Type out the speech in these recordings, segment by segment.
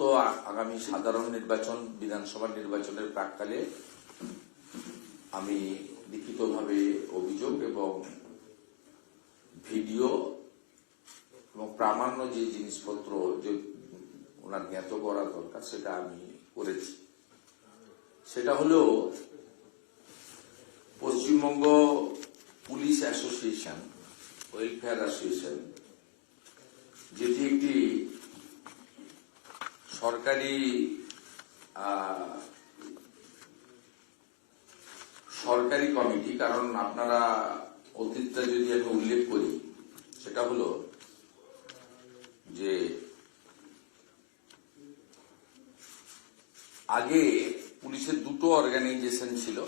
চতুর্থ আগামী সাধারণ নির্বাচন, বিধানসভা নির্বাচনের প্রাক্কালে আমি লিখিতভাবে অভিযোগ এবং ভিডিও এবং প্রামাণ্য যে জিনিসপত্র যে ওনার জ্ঞাত করা দরকার সেটা আমি করেছি। সেটা হলো Paschimbanga police association, welfare association, যেটি একটি সরকারি কমিটি। কারণ আপনারা অতীতটা যদি আমি উল্লেখ করি, সেটা হলো যে আগে পুলিশের দুটো অর্গানাইজেশন ছিল।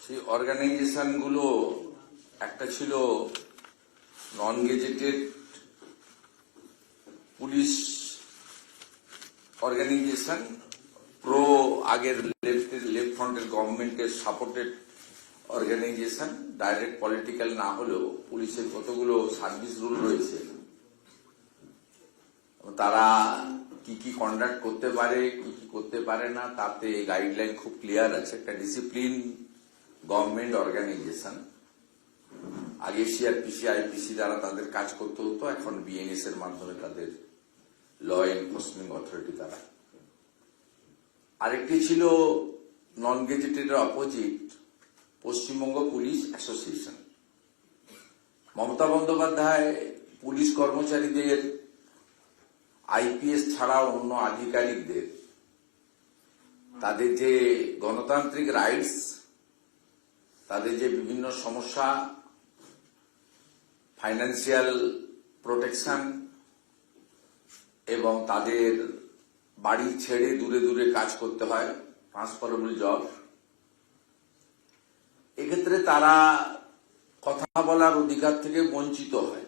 সেই অর্গানাইজেশনগুলো একটা ছিল non gazetted police organization, pro আগের লেফট ফ্রন্টের গভর্নমেন্টের সাপোর্টেড অর্গানাইজেশন, ডাইরেক্ট পলিটিক্যাল না হলেও পুলিশের কতগুলো সার্ভিস রুল রয়েছে, তারা কি কি কন্ডাক্ট করতে পারে, কি কি করতে পারে না, তাতে গাইডলাইন খুব ক্লিয়ার আছে। একটা ডিসিপ্লিন গভর্নমেন্ট অর্গানাইজেশন। আগে সিআরপিসি, আইপিসি দ্বারা তাদের কাজ করতে হতো, এখন বিএনএস এর মাধ্যমে তাদের ল এনফোর্সমেন্ট অথরিটি দ্বারা। আরেকটি ছিল non gazetted opposite, Paschimbanga police association. Mamata Bandyopadhyay police কর্মচারীদের, আইপিএস ছাড়াও অন্য আধিকারিকদের তাদের যে গণতান্ত্রিক রাইটস, তাদের যে বিভিন্ন সমস্যা, ফাইন্যান্সিয়াল প্রোটেকশন এবং তাদের বাড়ি ছেড়ে দূরে দূরে কাজ করতে হয়, ট্রান্সফারেবল জব, এক্ষেত্রে তারা কথা বলার অধিকার থেকে বঞ্চিত হয়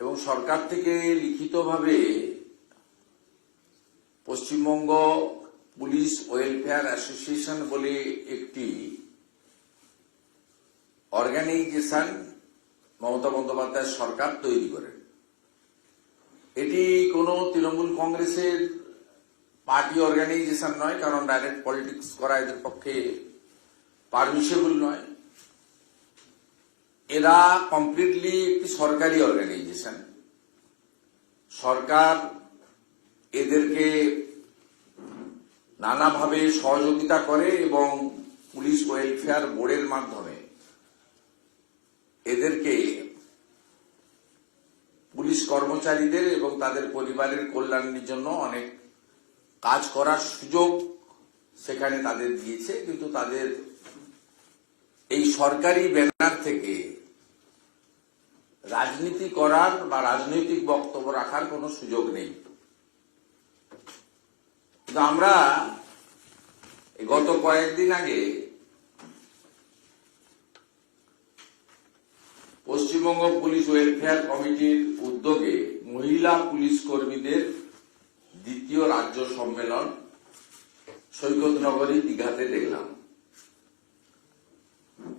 এবং সরকার থেকে লিখিতভাবে পশ্চিমবঙ্গ পুলিশ ওয়েলফেয়ার অ্যাসোসিয়েশন বলে একটি অর্গানাইজেশন মমতা বন্দ্যোপাধ্যায় সরকার তৈরি করেন। এটি কোনো তৃণমূল কংগ্রেসের পার্টি অর্গানাইজেশন নয়, কারণ ডাইরেক্ট পলিটিক্স করা এদের পক্ষে পারমিসেবল নয়। এরা কমপ্লিটলি একটি সরকারি অর্গানাইজেশন। সরকার এদেরকে নানাভাবে সহযোগিতা করে এবং পুলিশ ওয়েলফেয়ার বোর্ডের মাধ্যমে এদেরকে পুলিশ কর্মচারীদের এবং তাদের পরিবারের কল্যাণের জন্য অনেক কাজ করার সুযোগ সেখানে তাদের দিয়েছে। কিন্তু তাদের এই সরকারি ব্যানার থেকে রাজনীতি করার বা রাজনৈতিক বক্তব্য রাখার কোনো সুযোগ নেই। কিন্তু আমরা গত কয়েকদিন আগে পশ্চিমবঙ্গ পুলিশ ওয়েলফেয়ার কমিটির উদ্যোগে মহিলা পুলিশ কর্মীদের দ্বিতীয় রাজ্য সম্মেলন সৈকতনগরী দীঘাতে দেখলাম।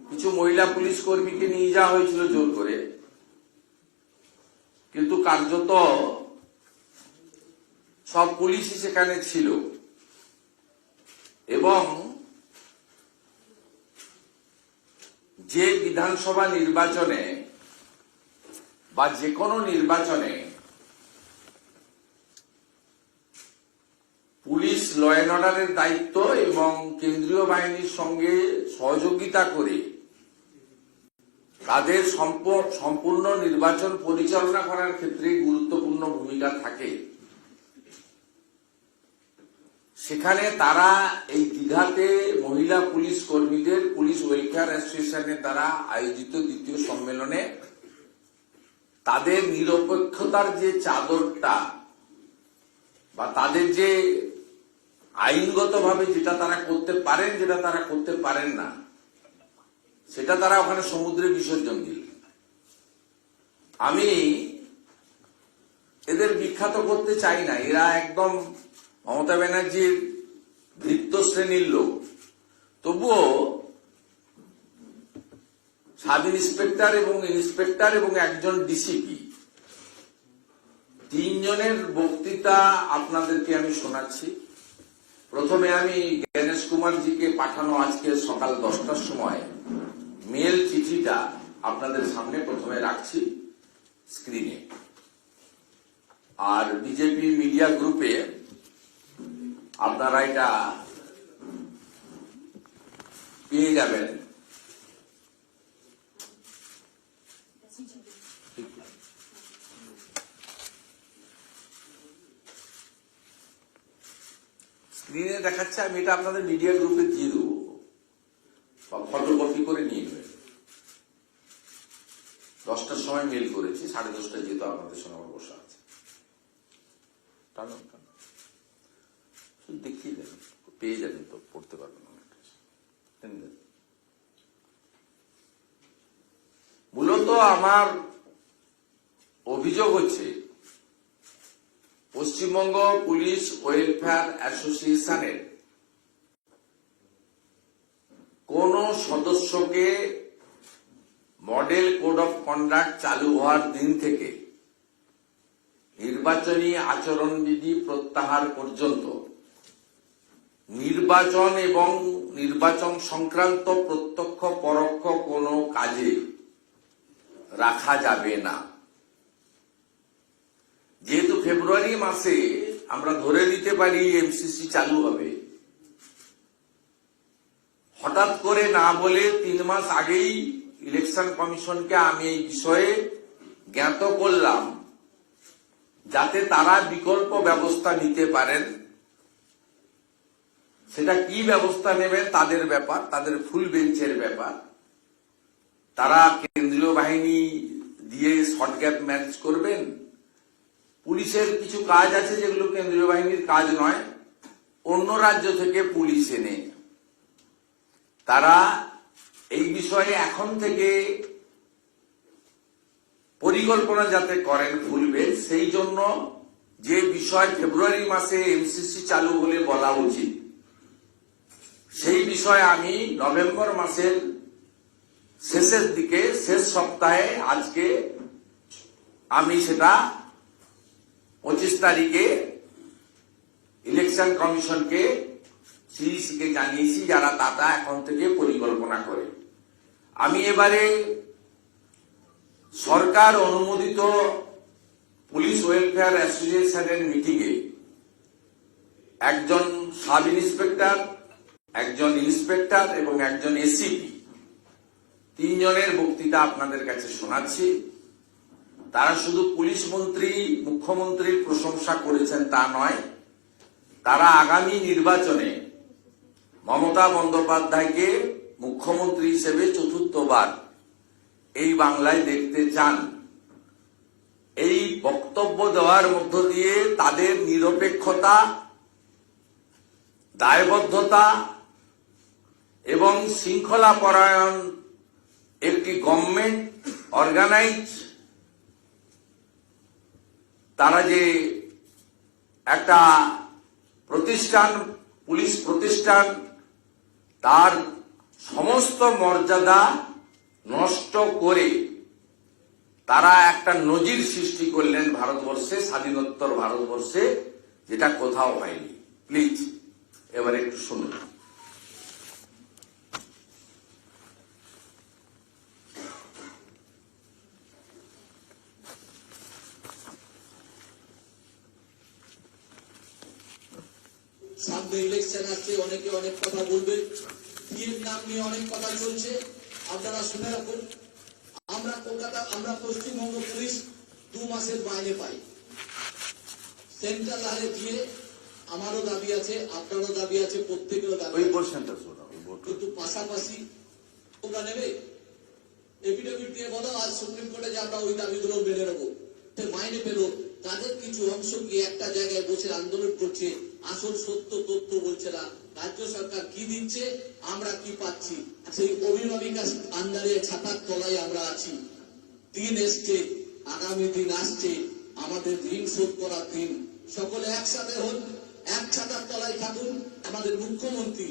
কিছু মহিলা পুলিশ কর্মীকে নিয়ে যাওয়া হয়েছিল জোর করে, কিন্তু কার্যত সব পুলিশই সেখানে ছিল এবং যে বিধানসভা নির্বাচনে বা যে কোনো নির্বাচনে পুলিশ ল অ্যান্ড অর্ডারের দায়িত্ব এবং কেন্দ্রীয় বাহিনীর সঙ্গে সহযোগিতা করে তাদের সম্পূর্ণ নির্বাচন পরিচালনা করার ক্ষেত্রে গুরুত্বপূর্ণ ভূমিকা থাকে, সেখানে তারা এই দীঘাতে মহিলা পুলিশ কর্মীদের পুলিশ ওয়েলফেয়ার অ্যাসোসিয়েশনের দ্বারা আয়োজিত দ্বিতীয় সম্মেলনে তাদের নিরপেক্ষতার যে চাদরটা বা তাদের যে আইনগতভাবে যেটা তারা করতে পারেন, যেটা তারা করতে পারেন না, সেটা তারা ওখানে সমুদ্রে বিসর্জন দিল। আমি এদের বিখ্যাত করতে চাই না, এরা একদম মমতা ব্যানার্জির ভৃত্য শ্রেণীর লোক। তবুও সাব ইন্সপেক্টর এবং ইন্সপেক্টর এবং একজন ডিসিপি তিনজনের বক্তৃতা আপনাদেরকে আমি শোনাচ্ছি। প্রথমে আমি জ্ঞানেশ কুমারজিকে পাঠানো আজকে সকাল 10টার সময় মেল চিঠিটা আপনাদের সামনে প্রথমে রাখছি স্ক্রিনে। আর বিজেপি মিডিয়া গ্রুপে আপনারা এটা পেয়ে যাবেন। স্ক্রিনে দেখাচ্ছে, আমি এটা আপনাদের মিডিয়া গ্রুপে দিয়ে দেবো বা ফটোকপি করে নিয়ে নেবেন। 10টার সময় মেল করেছি, 10:30টায় যেহেতু আপনাদের সঙ্গে আমার বসা আছে। দেখিয়ে দেন, পেয়ে যাবেন তো, পড়তে পারবেন। মূলত আমার অভিযোগ হচ্ছে পশ্চিমবঙ্গ পুলিশ ওয়েলফেয়ার অ্যাসোসিয়েশনের কোন সদস্যকে মডেল কোড অফ কন্ডাক্ট চালু হওয়ার দিন থেকে নির্বাচনী আচরণবিধি প্রত্যাহার পর্যন্ত নির্বাচন এবং নির্বাচন সংক্রান্ত প্রত্যক্ষ পরোক্ষ কোনো কাজে রাখা যাবে না। যেহেতু ফেব্রুয়ারি মাসে আমরা ধরে নিতে পারি এমসিসি চালু হবে, হঠাৎ করে না বলে 3 মাস আগেই ইলেকশন কমিশনকে আমি এই বিষয়ে জ্ঞাত করলাম, যাতে তারা বিকল্প ব্যবস্থা নিতে পারেন। সেটা কি ব্যবস্থা নেবেন তাদের ব্যাপার, তাদের ফুল বেঞ্চের ব্যাপার। তারা কেন্দ্রীয় বাহিনী দিয়ে শর্ট গ্যাপ ম্যানেজ করবেন, পুলিশের কিছু কাজ আছে যেগুলো কেন্দ্রীয় বাহিনীর কাজ নয়, অন্য রাজ্য থেকে পুলিশ এনে তারা এই বিষয়ে এখন থেকে পরিকল্পনা যাতে করেন ফুল বেঞ্চ, সেই জন্য যে বিষয় ফেব্রুয়ারি মাসে এমসিসি চালু হলে বলা উচিত, সেই বিষয়ে আমি নভেম্বর মাসের শেষের দিকে, শেষ সপ্তাহে, আজকে আমি সেটা 25 তারিখে ইলেকশন কমিশনকে, সিইসিকে জানিয়েছি, যারা তাতা এখন থেকে পরিকল্পনা করে। আমি এবারে সরকার অনুমোদিত পুলিশ ওয়েলফেয়ার অ্যাসোসিয়েশনের মিটিংয়ে একজন সাব ইন্সপেক্টর, একজন ইন্সপেক্টর এবং একজন এসিপি, 3 জনের বক্তৃতা আপনাদের কাছে শোনাচ্ছি। তারা শুধু পুলিশ মন্ত্রী, মুখ্যমন্ত্রীর প্রশংসা করেছেন তা নয়, তারা আগামী নির্বাচনে মমতা বন্দ্যোপাধ্যায়কে মুখ্যমন্ত্রী হিসেবে 4র্থবার এই বাংলায় দেখতে চান। এই বক্তব্য দেওয়ার মধ্য দিয়ে তাদের নিরপেক্ষতা, দায়বদ্ধতা এবং শৃঙ্খলা পরায়ণ একটি গভর্নমেন্ট অর্গানাইজ, তারা যে একটা প্রতিষ্ঠান, পুলিশ প্রতিষ্ঠান, তার সমস্ত মর্যাদা নষ্ট করে তারা একটা নজির সৃষ্টি করলেন ভারতবর্ষে, স্বাধীনোত্তর ভারতবর্ষে, যেটা কোথাও হয়নি। প্লিজ এবার একটু শুনুন। সামনে ইলেকশন আসছে, অনেকে অনেক কথা বলবে, বিয়ের নাম নিয়ে অনেক কথা চলছে। আপনারা শুনে রাখুন, আমরা কলকাতা, আমরা পশ্চিমবঙ্গ পুলিশ 2 মাসের মাইনে পাই। সেন্ট্রাল হারে দিয়ে আমারও দাবি আছে, আপনারও দাবি আছে, প্রত্যেকেরও দাবি আছে, কিন্তু পাশাপাশি তোমরা নেবে এফিডেভিট দিয়ে বলো আজ সুপ্রিম কোর্টে যে আমরা ওই দাবিগুলো মেনে নেবো। মাইনে পেল তাদের কিছু অংশ কি একটা জায়গায় বসে আন্দোলন করছে, আসল সত্য তথ্য বলছে না। রাজ্য সরকার কি দিচ্ছে, আমরা কি পাচ্ছি, সেই অভিভাবিকা আন্ডারে ছাতার তলায় আমরা আছি। দিন এসছে, আগামী দিন আসছে, আমাদের ঋণ শোধ করার দিন। সকলে একসাথে হন, এক ছাতার তলায় থাকুন। আমাদের মুখ্যমন্ত্রী,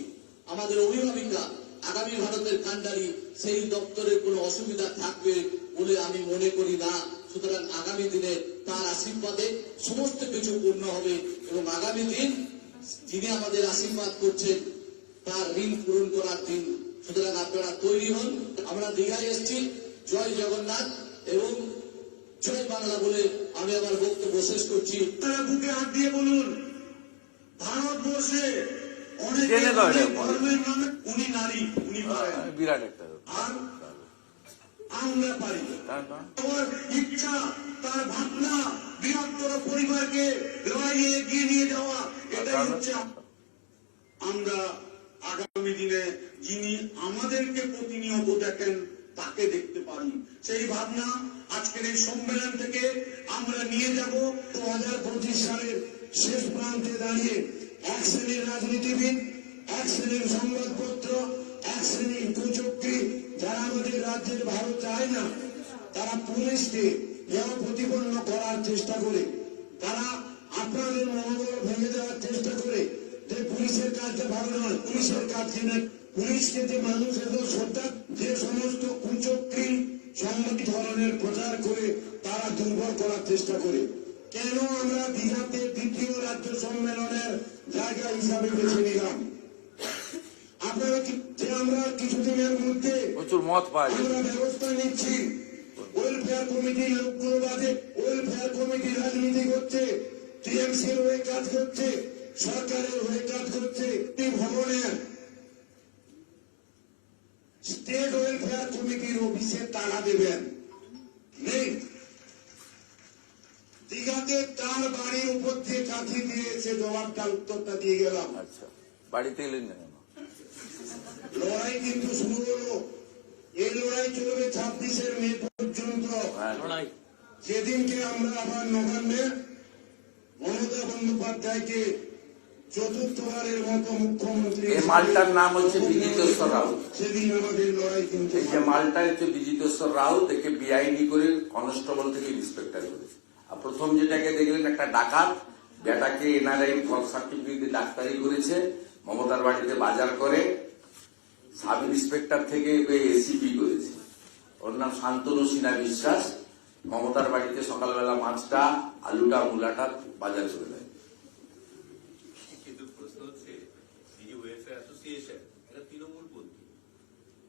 আমাদের অভিভাবিকা, আগামী ভারতের কান্ডারি, সেই দপ্তরের কোনো অসুবিধা থাকবে বলে আমি মনে করি না। সুতরাং আগামী দিনে তার আশীর্বাদে সমস্ত কিছু পূর্ণ হবে এবং আগামী দিন যিনি আমাদের আশীর্বাদ করছেন তার ঋণ পূরণ করার দিন। সুতরাং আপনারা তৈরি হন। আমরা দীঘায় এসেছি। জয় জগন্নাথ এবং জয় বাংলা বলে আমি আমার বক্তব্য শেষ করছি। তারা বুকে হাত দিয়ে বলুন, ভারতবর্ষে অনেক জেনে দাও এটা। ধর্মের নামে উনি নারী, উনি পারেন, বিরাট একটা আর আমরা পারি। আমার ইচ্ছা, তার ভাবনা, বৃহত্তর পরিবারকে লড়াইয়ে এগিয়ে নিয়ে যাওয়া, এটাই হচ্ছে আমরা আগামী দিনে যিনি আমাদেরকে প্রতিনিয়ত দেখেন তাকে দেখতে পারি। সেই ভাবনা আজকের এই সম্মেলন থেকে আমরা নিয়ে যাব। 2025 সালের শেষ প্রান্তে দাঁড়িয়ে এক শ্রেণীর রাজনীতিবিদ, এক শ্রেণীর সংবাদপত্র, এক শ্রেণীর কুচক্রী যারা আমাদের রাজ্যের ভালো চায় না, তারা পুলিশকে দেহ প্রতিপন্ন করার চেষ্টা করে, তারা আপনাদের মনোবল ভেঙে দেওয়ার চেষ্টা করে যে পুলিশের কাজটা ভালো নয়, পুলিশের কাজ জেনে পুলিশকে যে মানুষ এত শ্রদ্ধা, যে সমস্ত কুচক্রী সংবাদ ধরনের প্রচার করে তারা দুর্বল করার চেষ্টা করে। কেন আমরা দীঘাতে দ্বিতীয় রাজ্য সম্মেলনের জায়গা হিসাবে বেছে নিলাম? আপনারা যে আমরা কিছুদিনের মধ্যে প্রচুর মত পাওয়া যায়। আমরা ব্যবস্থা নিচ্ছি। ওয়েলফেয়ার কমিটি লোকগুলোবাদে ওয়েলফেয়ার কমিটি রাজনীতি করছে, টিএমসির হয়ে কাজ করছে, সরকারের হয়ে কাজ করছে। এই ভবনের স্টেট ওয়েলফেয়ার কমিটির অফিসে তালা দেবেন নেই। দীঘাতে তার বাড়ির উপর দিয়ে কাঠি দিয়ে সে জবাবটা উত্তরটা দিয়ে গেলাম। আচ্ছা, বাড়িতে এলেন না কেন? লড়াই কিন্তু শুরু হলো। এই লড়াই চলবে 26 মে পর্যন্ত। যেদিনকে আমরা আবার নবান্নে মমতা বন্দ্যোপাধ্যায়কে চতুর্থবারের মতো মুখ্যমন্ত্রী, এই মালটার নাম হচ্ছে বিজিতেশ্বর রাউত। সেদিন আমাদের লড়াই কিন্তু এই যে মালটা হচ্ছে বিজিতেশ্বর রাউত, একে বিআইডি করে কনস্টেবল থেকে ইন্সপেক্টর করেছে। আর প্রথম যেটাকে দেখলেন একটা ডাকাত, বেটাকে এনআরআই সার্টিফিকেট ডাক্তারি করেছে, মমতার বাড়িতে বাজার করে, সাব ইন্সপেক্টর থেকে এসিপি করেছে। ওর নাম শান্তনু সিনহা বিশ্বাস। মমতার বাড়িতে সকালবেলা মাছটা, আলুটা, মূলাটা বাজার করে দেয়। কিন্তু প্রশ্ন হচ্ছে, এই যে ওয়েলফেয়ার অ্যাসোসিয়েশন, এটা তৃণমূলপন্থী।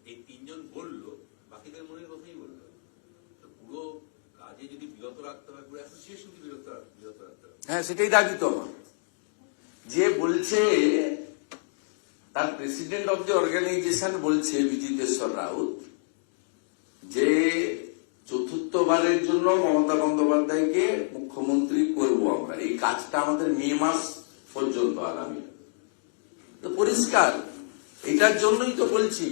এই তিনজন বললো, বাকিদের মনের কথাই বললো। তো পুরো কাজে যদি বিরত রাখতে হয়, পুরো অ্যাসোসিয়েশনকে বিরত রাখতে হবে। হ্যাঁ, সেটাই দাবি তো আমার। যে বলছে, তার প্রেসিডেন্ট অফ দি অর্গানাইজেশন বলছে বিজিতেশ্বর রাউত, যে চতুর্থবারের জন্য মমতা বন্দ্যোপাধ্যায়কে মুখ্যমন্ত্রী করব আমরা। এই কাজটা আমাদের মে মাস পর্যন্ত আগামী। তো পরিষ্কার, এটার জন্যই তো বলছি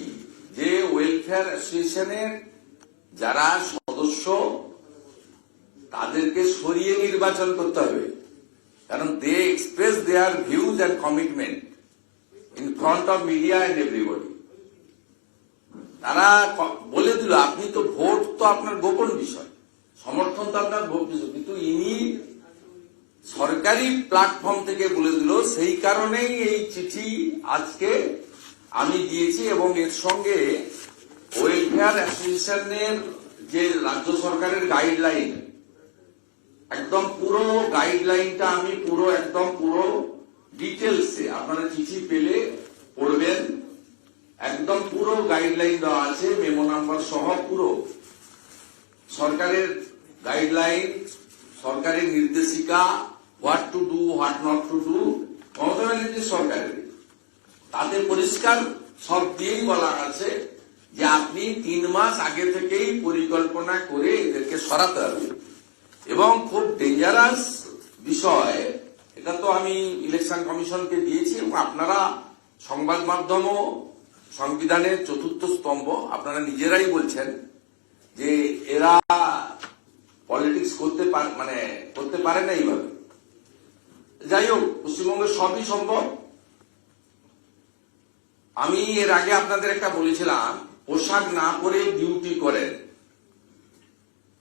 যে ওয়েলফেয়ার অ্যাসোসিয়েশনের যারা সদস্য তাদেরকে সরিয়ে নির্বাচন করতে হবে। কারণ they express their views and commitment in front of media and everybody. তারা বলে দিল, আপনি তো ভোট তো আপনার গোপন বিষয়, সমর্থন তো আপনার ভোট বিষয়, কিন্তু ইনি সরকারি প্ল্যাটফর্ম থেকে বলে দিল। সেই কারণেই এই চিঠি আজকে আমি দিয়েছি এবং এর সঙ্গে ওয়েলফেয়ার অ্যাসোসিয়েশনের যে রাজ্য সরকারের গাইডলাইন, একদম পুরো গাইডলাইনটা আমি পুরো ডিটেলসে আপনারা চিঠি পেলে পড়বেন। একদম পুরো গাইডলাইন দেওয়া আছে, মেমো নাম্বার সহ পুরো সরকারের গাইডলাইন, সরকারের নির্দেশিকা, what to do, what not to do, Mamata ব্যানার্জির সরকারের। তাতে পরিষ্কার সব দিয়েই বলা আছে যে আপনি 3 মাস আগে থেকেই পরিকল্পনা করে এদেরকে সরাতে হবে। এবং খুব ডেঞ্জারাস বিষয়, এটা তো আমি ইলেকশন কমিশনকে দিয়েছি এবং আপনারা সংবাদ মাধ্যমও সংবিধানের 4র্থ স্তম্ভ, আপনারা নিজেরাই বলছেন যে এরা পলিটিক্স করতে পারে না এইভাবে। যাই হোক, পশ্চিমবঙ্গের সবই সম্ভব। আমি এর আগে আপনাদের একটা বলেছিলাম, পোশাক না পরে ডিউটি করেন।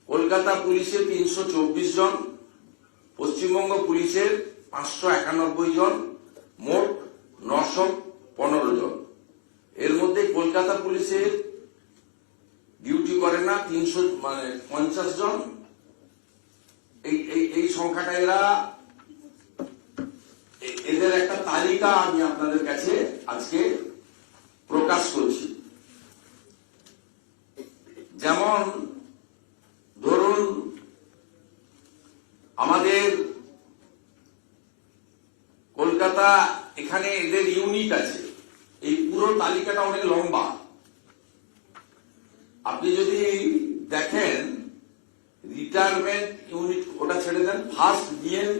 কলকাতা পুলিশে 324 জন, পশ্চিমবঙ্গ পুলিশের 591 জন, মোট 915 জন। এর মধ্যে কলকাতা পুলিশের ডিউটি করে না 350 জন, এই সংখ্যাটা এদের একটা তালিকা আমি আপনাদের কাছে আজকে প্রকাশ করছি। যেমন ধরুন আমাদের কলকাতা, এখানে এদের ইউনিট আছে, এই পুরো তালিকাটা অনেক লম্বা। আপনি যদি দেখেন রিটায়ারমেন্ট ইউনিট, ওটা ছেড়ে দেন, first BN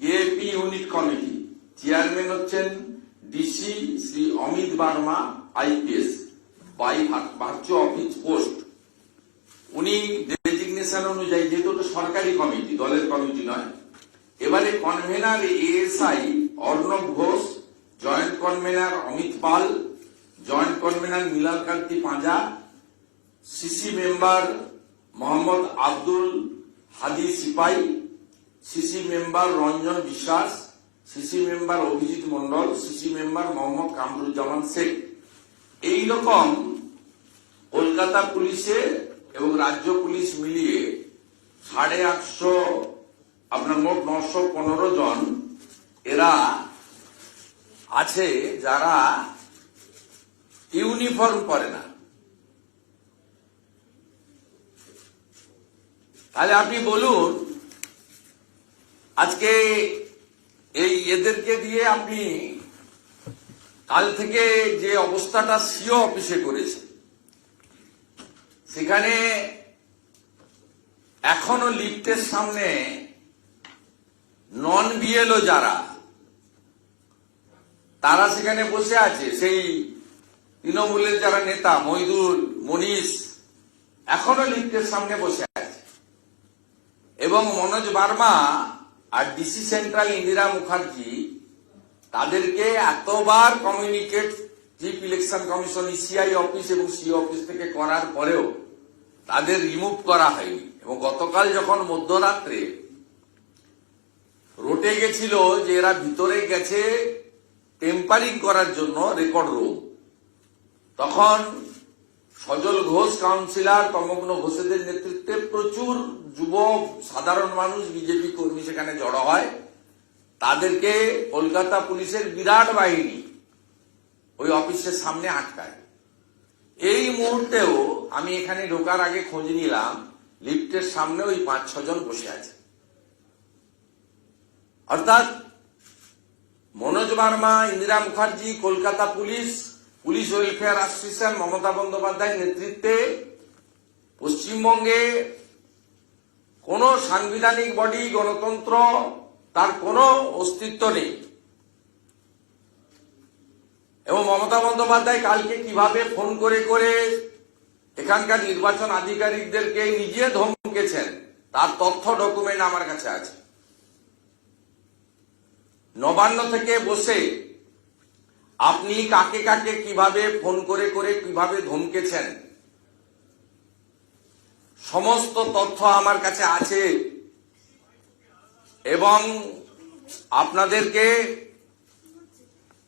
AP unit committee, chairman হচ্ছেন DC Shri Amit Barma IPS by virtual office post. উনি ডেজিগনেশন অনুযায়ী, যেহেতু ওটা সরকারি কমিটি, দলের কমিটি নয়। এবারে convener ASI Arnab Ghosh, joint convener Amit Pal, joint convener Milal Kanti Panja, CC member Mohammad Abdul Hadi Sipai, CC member Ranjan Biswas, CC member Abhijit Mondal, CC member Mohammad Kamruzzaman Sheikh. এইরকম কলকাতা পুলিশে এবং রাজ্য পুলিশ মিলিয়ে 850, আপনার মোট 915 জন এরা আছে যারা ইউনিফর্ম পরে না। তাহলে আপনি বলুন, আজকে এই এদেরকে দিয়ে আপনি কাল থেকে যে অবস্থাটা সিও অফিসে করেছে, সেখানে এখনো লিফটের সামনে নন বিএলও যারা, তারা সেখানে বসে আছে। সেই তৃণমূলের যারা নেতা মইদুল, মনীষ, এখনো লিফটের সামনে বসে আছে। এবং মনোজ বার্মা আর ডিসি সেন্ট্রাল ইন্দিরা মুখার্জি, তাদেরকে এতবার communicate chief election commission ECI office এবং সিও অফিস থেকে করার পরেও তাদের রিমুভ করা হয়নি। এবং গতকাল যখন মধ্যরাত্রে রটে গেছিল যে এরা ভিতরে গেছে টেম্পারিং করার জন্য রেকর্ড রুম, তখন সজল ঘোষ কাউন্সিলর, তমগ্ন ঘোষেদের নেতৃত্বে প্রচুর যুবক, সাধারণ মানুষ, বিজেপি কর্মী সেখানে জড়ো হয়। তাদেরকে কলকাতা পুলিশের বিরাট বাহিনী ওই অফিসের সামনে আটকায়। এই মুহূর্তেও আমি এখানে ঢোকার আগে খোঁজ নিলাম, লিফটের সামনে ওই 5-6 জন বসে আছে। অর্থাৎ Manoj Burma, Indira Mukherjee, Kolkata police, police welfare association, Mamata বন্দ্যোপাধ্যায়ের নেতৃত্বে পশ্চিমবঙ্গে কোন সাংবিধানিক বডি, গণতন্ত্র, তার কোনো অস্তিত্ব নেই। এবং মমতা বন্দ্যোপাধ্যায় কালকে কিভাবে ফোন করে করে এখানকার নির্বাচন আধিকারিকদেরকে নিজে ধমকেছেন, তার তথ্য ডকুমেন্ট আমার কাছে আছে। নবান্ন থেকে বসে আপনি কাকে কাকে কিভাবে ফোন করে করে কিভাবে ধমকেছেন, সমস্ত তথ্য আমার কাছে আছে। এবং আপনাদেরকে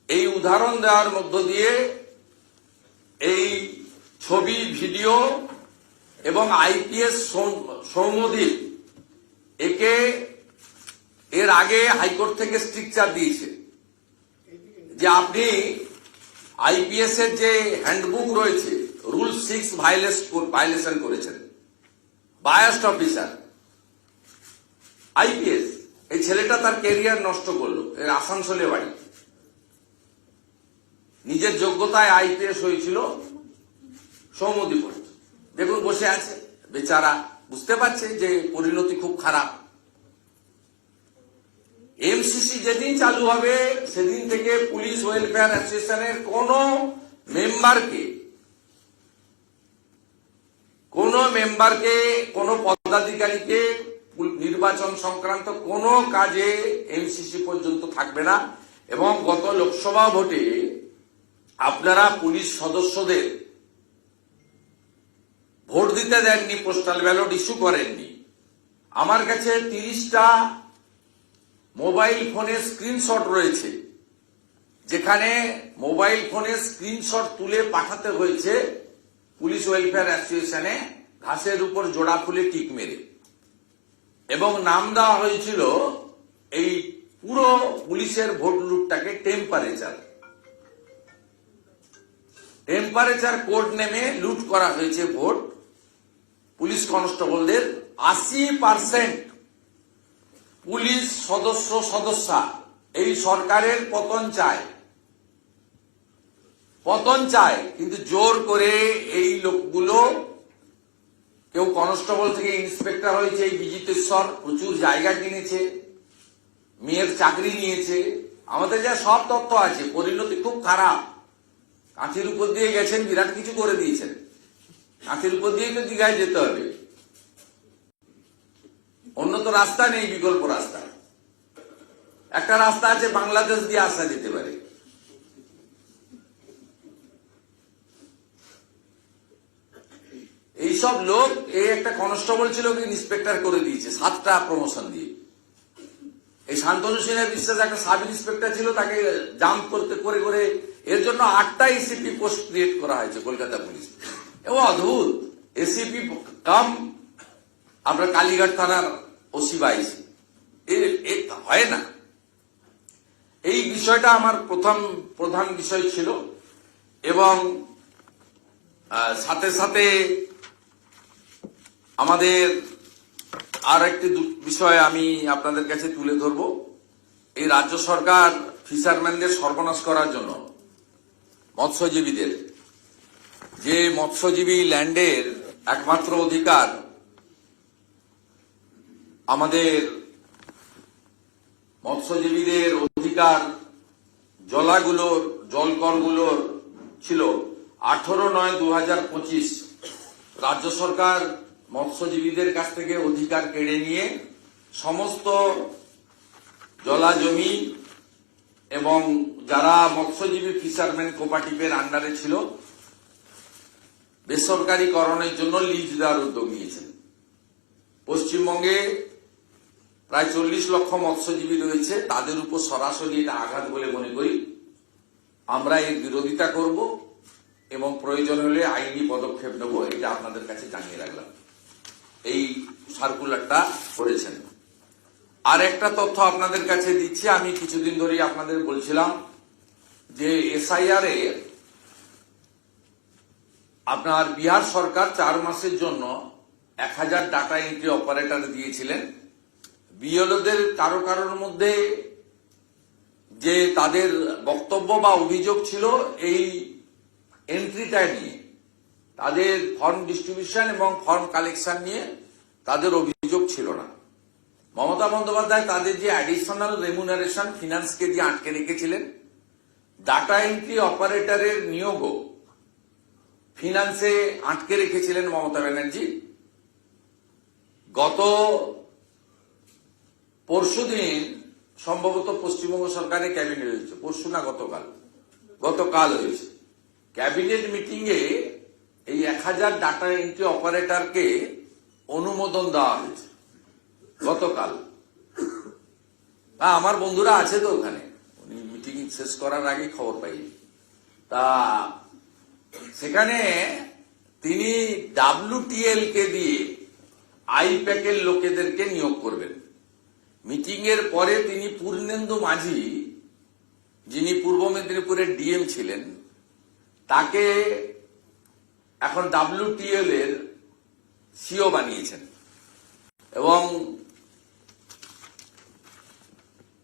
এই উদাহরণ দেওয়ার মধ্য দিয়ে এই ছবি, ভিডিও এবং আইপিএস সৌম্যদীপ, একে এর আগে হাইকোর্ট থেকে স্ট্রিকচার দিয়েছে যে আপনি আইপিএস এর যে হ্যান্ডবুক রয়েছে, রুল 6 ভায়োলেশন করেছেন। বায়াস্ট অফিসার আইপিএস, এই ছেলেটা তার ক্যারিয়ার নষ্ট করলো। এর আসানসোলে বাড়ি, নিজের যোগ্যতায় আইপিএস হয়েছিল। সৌম্যদীপ দেখুন বসে আছে, বেচারা বুঝতে পারছে যে পরিণতি খুব খারাপ। এমসিসি যেদিন চালু হবে সেদিন থেকে পুলিশ ওয়েলফেয়ার অ্যাসোসিয়েশনের কোন মেম্বারকে, কোন পদাধিকারীকে নির্বাচন সংক্রান্ত কোনো কাজে এমসিসি পর্যন্ত থাকবে না। এবং গত লোকসভা ভোটে আপনারা পুলিশ সদস্যদের ভোট দিতে দেননি, পোস্টাল ব্যালট ইস্যু করেননি। আমার কাছে 30টা মোবাইল ফোনের স্ক্রিনশট রয়েছে, যেখানে মোবাইল ফোনের স্ক্রিনশট তুলে পাঠাতে হয়েছে পুলিশ ওয়েলফেয়ার অ্যাসোসিয়েশনে, ঘাসের উপর জোড়া ফুলে টিক মেরে। এবং নাম দেওয়া হয়েছিল এই পুরো পুলিশের ভোট লুটটাকে টেম্পারেচার কোড নেমে লুট করা হয়েছে ভোট। পুলিশ কনস্টেবলদের 80% পুলিশ সদস্যা এই সরকারের পতন চায়, কিন্তু জোর করে এই লোকগুলো, কেউ কনস্টেবল থেকে ইন্সপেক্টর হয়েছে, এই বিজিতেশ্বর প্রচুর জায়গা কিনেছে, মেয়ের চাকরি নিয়েছে, আমাদের যা সব তথ্য আছে। পরিণতি খুব খারাপ। কাঁথির উপর দিয়ে গেছেন, বিরাট কিছু করে দিয়েছেন। কাঁথির উপর দিয়েই তো দীঘায় যেতে হবে, অন্য তো রাস্তা নেই, বিকল্প রাস্তা। একটা রাস্তা আছে, বাংলাদেশ দিয়ে আসা যেতে পারে। এইসব লোক, এই একটা কনস্টেবল ছিল, ইন্সপেক্টর করে দিয়েছে 7টা প্রমোশন দিয়ে। এই শান্তনু সিনহা বিশ্বাস একটা সাব ইন্সপেক্টর ছিল, তাকে জাম্প করে করে এর জন্য 8টা এসিপি পোস্ট ক্রিয়েট করা হয়েছে কলকাতা পুলিশ। এবং অদ্ভুত, এসিপি কাম আপনার কালীঘাট থানার ওসি বাইস, হয় না। এই বিষয়টা আমার প্রধান বিষয় ছিল। এবং সাথে সাথে আমাদের আর একটি বিষয় আমি আপনাদের কাছে তুলে ধরব। এই রাজ্য সরকার ফিশারম্যানদের সর্বনাশ করার জন্য, মৎস্যজীবীদের, যে মৎস্যজীবী ল্যান্ডের একমাত্র অধিকার আমাদের মৎস্যজীবীদের অধিকার জলকরগুলোর ছিল 18/9/2025 রাজ্য সরকার মৎস্যজীবীদের কাছ থেকে অধিকার কেড়ে নিয়ে সমস্ত জলাজমি এবং যারা মৎস্যজীবী ফিশারম্যান কোঅপারেটিভের আন্ডারে ছিল বেসরকারীকরণের জন্য লিজ দেওয়ার উদ্যোগ নিয়েছেন। পশ্চিমবঙ্গে প্রায় 40 লক্ষ মৎস্যজীবী রয়েছে, তাদের উপর সরাসরি এটা আঘাত বলে মনে করি। আমরা এর বিরোধিতা করব এবং প্রয়োজন হলে আইনি পদক্ষেপ নেব, এটা আপনাদের কাছে জানিয়ে রাখলাম। এই সার্কুলারটা করেছেন। আর একটা তথ্য আপনাদের কাছে দিচ্ছি, আমি কিছুদিন ধরেই আপনাদের বলছিলাম যে এসআইআর এ আপনার বিহার সরকার 4 মাসের জন্য 1000 ডাটা এন্ট্রি অপারেটর দিয়েছিলেন। বিএলওদের কারোর মধ্যে যে তাদের বক্তব্য বা অভিযোগ ছিল এই এন্ট্রিটা নিয়ে, তাদের ফর্ম ডিস্ট্রিবিউশন এবং ফর্ম কালেকশন নিয়ে তাদের অভিযোগ ছিল না। মমতা বন্দ্যোপাধ্যায় তাদের যে অ্যাডিশনাল রেমুনারেশন ফিনান্সকে দিয়ে আটকে রেখেছিলেন, ডাটা এন্ট্রি অপারেটরের নিয়োগও ফিনান্সে আটকে রেখেছিলেন মমতা ব্যানার্জি। গত পরশুদিন সম্ভবত পশ্চিমবঙ্গ সরকারের ক্যাবিনেট হয়েছে, পরশু না গতকাল হয়েছে। ক্যাবিনেট মিটিং এ এই 1000 ডাটা এন্ট্রি অপারেটরকে অনুমোদন দেওয়া হয়েছে গতকাল। আমার বন্ধুরা আছে তো ওখানে, উনি মিটিং শেষ করার আগে খবর পাই। তা সেখানে তিনি WTL কে দিয়ে আইপ্যাকের লোকেদেরকে নিয়োগ করবেন। মিটিং এর পরে তিনি পূর্ণেন্দু মাঝি, যিনি পূর্ব মেদিনীপুরের ডিএম ছিলেন, তাকে এখন WTL এর সিও বানিয়েছেন। এবং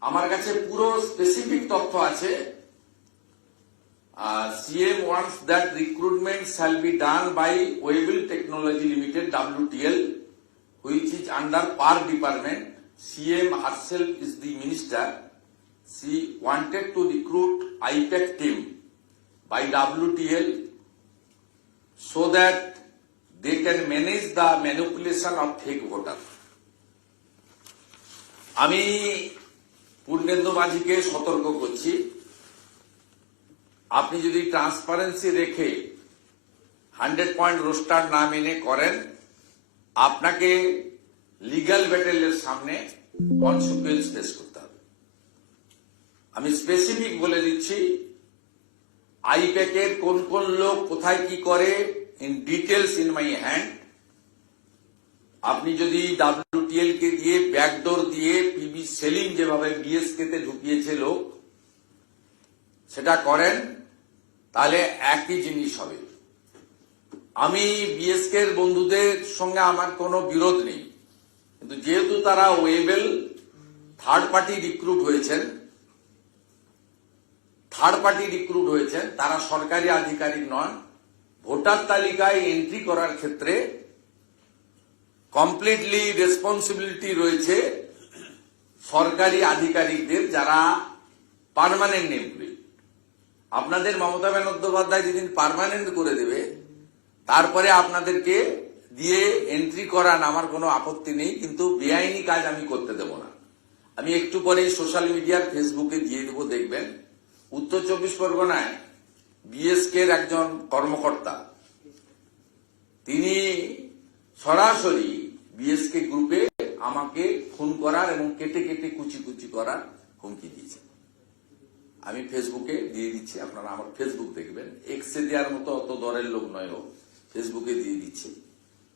আমার কাছে পুরো স্পেসিফিক তথ্য আছে। CM wants that recruitment shall be done by Wavell Technology Limited WTL, which is under per department. CM herself is the minister. She wanted to recruit IPAC team by WTL so that they can manage the manipulation of fake voters. আমি পূর্ণেন্দু মাঝিকে সতর্ক করছি, আপনি যদি transparency রেখে 100 point roaster না মেনে করেন, আপনাকে লিগ্যাল ব্যাটেলের সামনে কনসিকুয়েন্স ফেস করতে হবে। আমি স্পেসিফিক বলে দিচ্ছি, আইপ্যাকের কোন কোন লোক কোথায় কি করে, in details in my hand. আপনি যদি WTL কে দিয়ে ব্যাকডোর দিয়ে পিবি সেলিম যেভাবে বিএসকে তে ঢুকিয়েছে লোক সেটা করেন, তাহলে একই জিনিস হবে। আমি বিএসকে এর বন্ধুদের সঙ্গে আমার কোনো বিরোধ নেই, কিন্তু যেহেতু তারা ওয়েবেল থার্ড পার্টি রিক্রুট হয়েছেন, তারা সরকারি আধিকারিক নন। ভোটার তালিকায় এন্ট্রি করার ক্ষেত্রে কমপ্লিটলি রেসপন্সিবিলিটি রয়েছে সরকারি আধিকারিকদের, যারা পার্মানেন্ট এমপ্লয়ি। আপনাদের মমতা বন্দ্যোপাধ্যায় যেদিন পার্মানেন্ট করে দেবে, তারপরে আপনাদেরকে দিয়ে এন্ট্রি করান, আমার কোনো আপত্তি নেই, কিন্তু বেআইনি কাজ আমি করতে দেব না। আমি একটু পরে সোশ্যাল মিডিয়ার ফেসবুকে দিয়ে দেবো, দেখবেন উত্তর 24 পরগনায় বিএসকে এর একজন কর্মকর্তা, তিনি সরাসরি বিএসকে গ্রুপে আমাকে খুন করার এবং কেটে কেটে কুচি কুচি করার হুমকি দিয়েছে। আমি ফেসবুকে দিয়ে দিচ্ছি, আপনারা আমার ফেসবুক দেখবেন। এক্সে দেওয়ার মতো অত দরের লোক নয় ও, ফেসবুকে দিয়ে দিচ্ছি,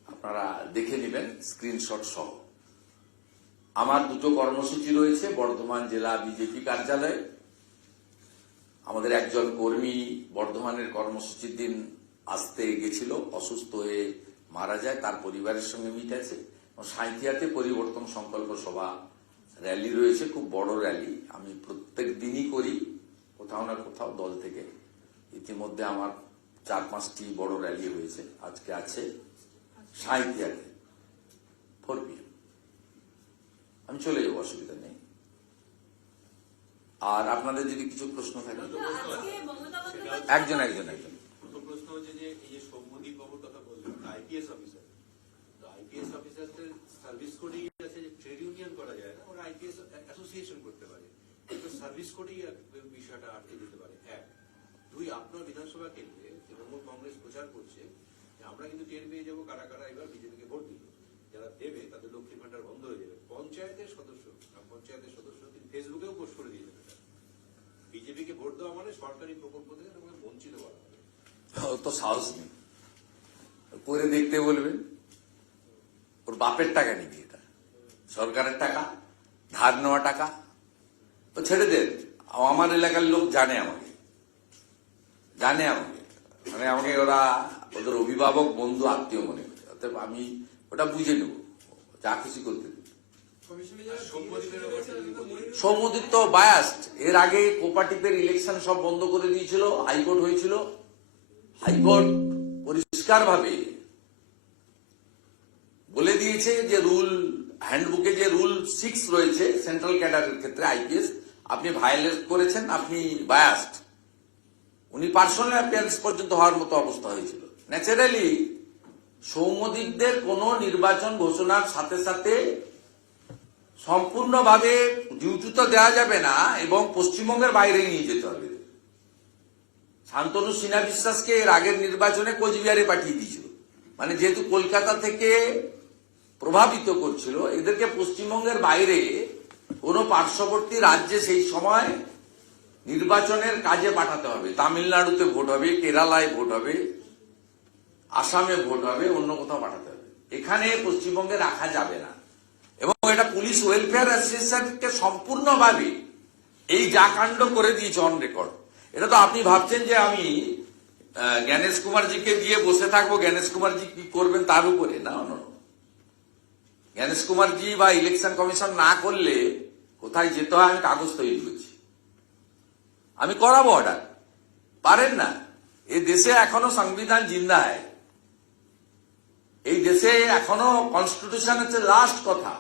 আপনারা দেখে নেবেন স্ক্রিনশট সহ। আমার দুটো কর্মসূচি রয়েছে বর্ধমান জেলা বিজেপি কার্যালয়ে। আমাদের একজন কর্মী বর্ধমানের কর্মসূচির দিন আসতে গেছিল, অসুস্থ হয়ে মারা যায়, তার পরিবারের সঙ্গে মিট আছে। সাঁইথিয়াতে পরিবর্তন সংকল্প সভা র্যালি রয়েছে, খুব বড় র্যালি। আমি প্রত্যেক দিনই করি কোথাও না কোথাও দল থেকে। ইতিমধ্যে আমার 4-5টি বড় র্যালি হয়েছে, আজকে আছে সাঁইথিয়াতে 4 PM। আমি চলে যাবো, অসুবিধা নেই। আর আপনাদের যদি কিছু প্রশ্ন থাকে, একজন। প্রথম প্রশ্ন হচ্ছে যে এই যে সৌম্যদীপ বাবুর কথা বললেন, আইপিএস অফিসার, তো আইপিএস অফিসারদের সার্ভিস কোডেই আছে যে ট্রেড ইউনিয়ন করা যায় না, ওরা আইপিএস অ্যাসোসিয়েশন করতে পারে, কিন্তু সার্ভিস কোডেই বিষয়টা আটকে দিতে পারে। 1, 2, আপনার বিধানসভা কেন্দ্রে তৃণমূল কংগ্রেস প্রচার করছে যে আমরা কিন্তু টের পেয়ে যাবো কারা কারা এবার বিজেপিকে ভোট দিল, যারা দেবে তাদের লক্ষ্মীর ভান্ডার বন্ধ হয়ে যাবে। পঞ্চায়েতের সদস্য তিনি ফেসবুকেও পোস্ট করে দিয়েছেন, বিজেপিকে ভোট দেওয়া মানে সরকারি প্রকল্প থেকে তোমাকে বঞ্চিত করা হবে। তো সাহস নেই, করে দেখতে বলবেন। ওর বাপের টাকা নিবি, এটা সরকারের টাকা, ধার নেওয়া টাকা, তো ছেড়ে দেন। আমার এলাকার লোক জানে আমাকে, মানে আমাকে ওরা ওদের অভিভাবক, বন্ধু, আত্মীয় মনে করে। অতএব আমি ওটা বুঝে নেব, যা খুশি করতে দেব। সৌম্যদীপ তো বায়াস্ট। এর আগে কোপারেটিভের ইলেকশন সব বন্ধ করে দিয়েছিল, হাইকোর্ট হয়েছিল। হাইকোর্ট পরিষ্কারভাবে বলে দিয়েছে যে হ্যান্ডবুকে যে রুল 6 রয়েছে সেন্ট্রাল ক্যাডারের ক্ষেত্রে আইপিএস, আপনি ভায়োলেট করেছেন, আপনি বায়াস্ট। উনি পার্সোনাল অ্যাপিয়ারেন্স পর্যন্ত হওয়ার মতো অবস্থা হয়েছিল। ন্যাচারালি সৌম্যদীপদের কোন নির্বাচন ঘোষণার সাথে সাথে সম্পূর্ণভাবে ডিউটি তো দেওয়া যাবে না, এবং পশ্চিমবঙ্গের বাইরে নিয়ে যেতে হবে। শান্তনু সিনহা বিশ্বাসকে এর আগের নির্বাচনে কোচবিহারে পাঠিয়ে দিয়েছিল, মানে যেহেতু কলকাতা থেকে প্রভাবিত করছিল, এদেরকে পশ্চিমবঙ্গের বাইরে কোন পার্শ্ববর্তী রাজ্যে সেই সময় নির্বাচনের কাজে পাঠাতে হবে। তামিলনাড়ুতে ভোট হবে, কেরালায় ভোট হবে, আসামে ভোট হবে, অন্য কোথাও পাঠাতে হবে। এখানে পশ্চিমবঙ্গে রাখা যাবে না। এবং এটা পুলিশ ওয়েলফেয়ার অ্যাসোসিয়েশনকে সম্পূর্ণভাবে এই যা কাণ্ড করে দিয়েছে অন রেকর্ড। এটা তো আপনি ভাবছেন যে আমি জ্ঞানেশ কুমারজিকে দিয়ে বসে থাকবো, জ্ঞানেশ কুমারজি কি করবেন তার উপরে? না, জ্ঞানেশ কুমারজি বা ইলেকশন কমিশন না করলে কোথায় যেতে হয় আমি কাগজ তৈরি করছি, আমি করাবো অর্ডার। পারেন না। এই দেশে এখনো সংবিধান জিন্দা হয়, এই দেশে এখনো কনস্টিটিউশন হচ্ছে লাস্ট কথা।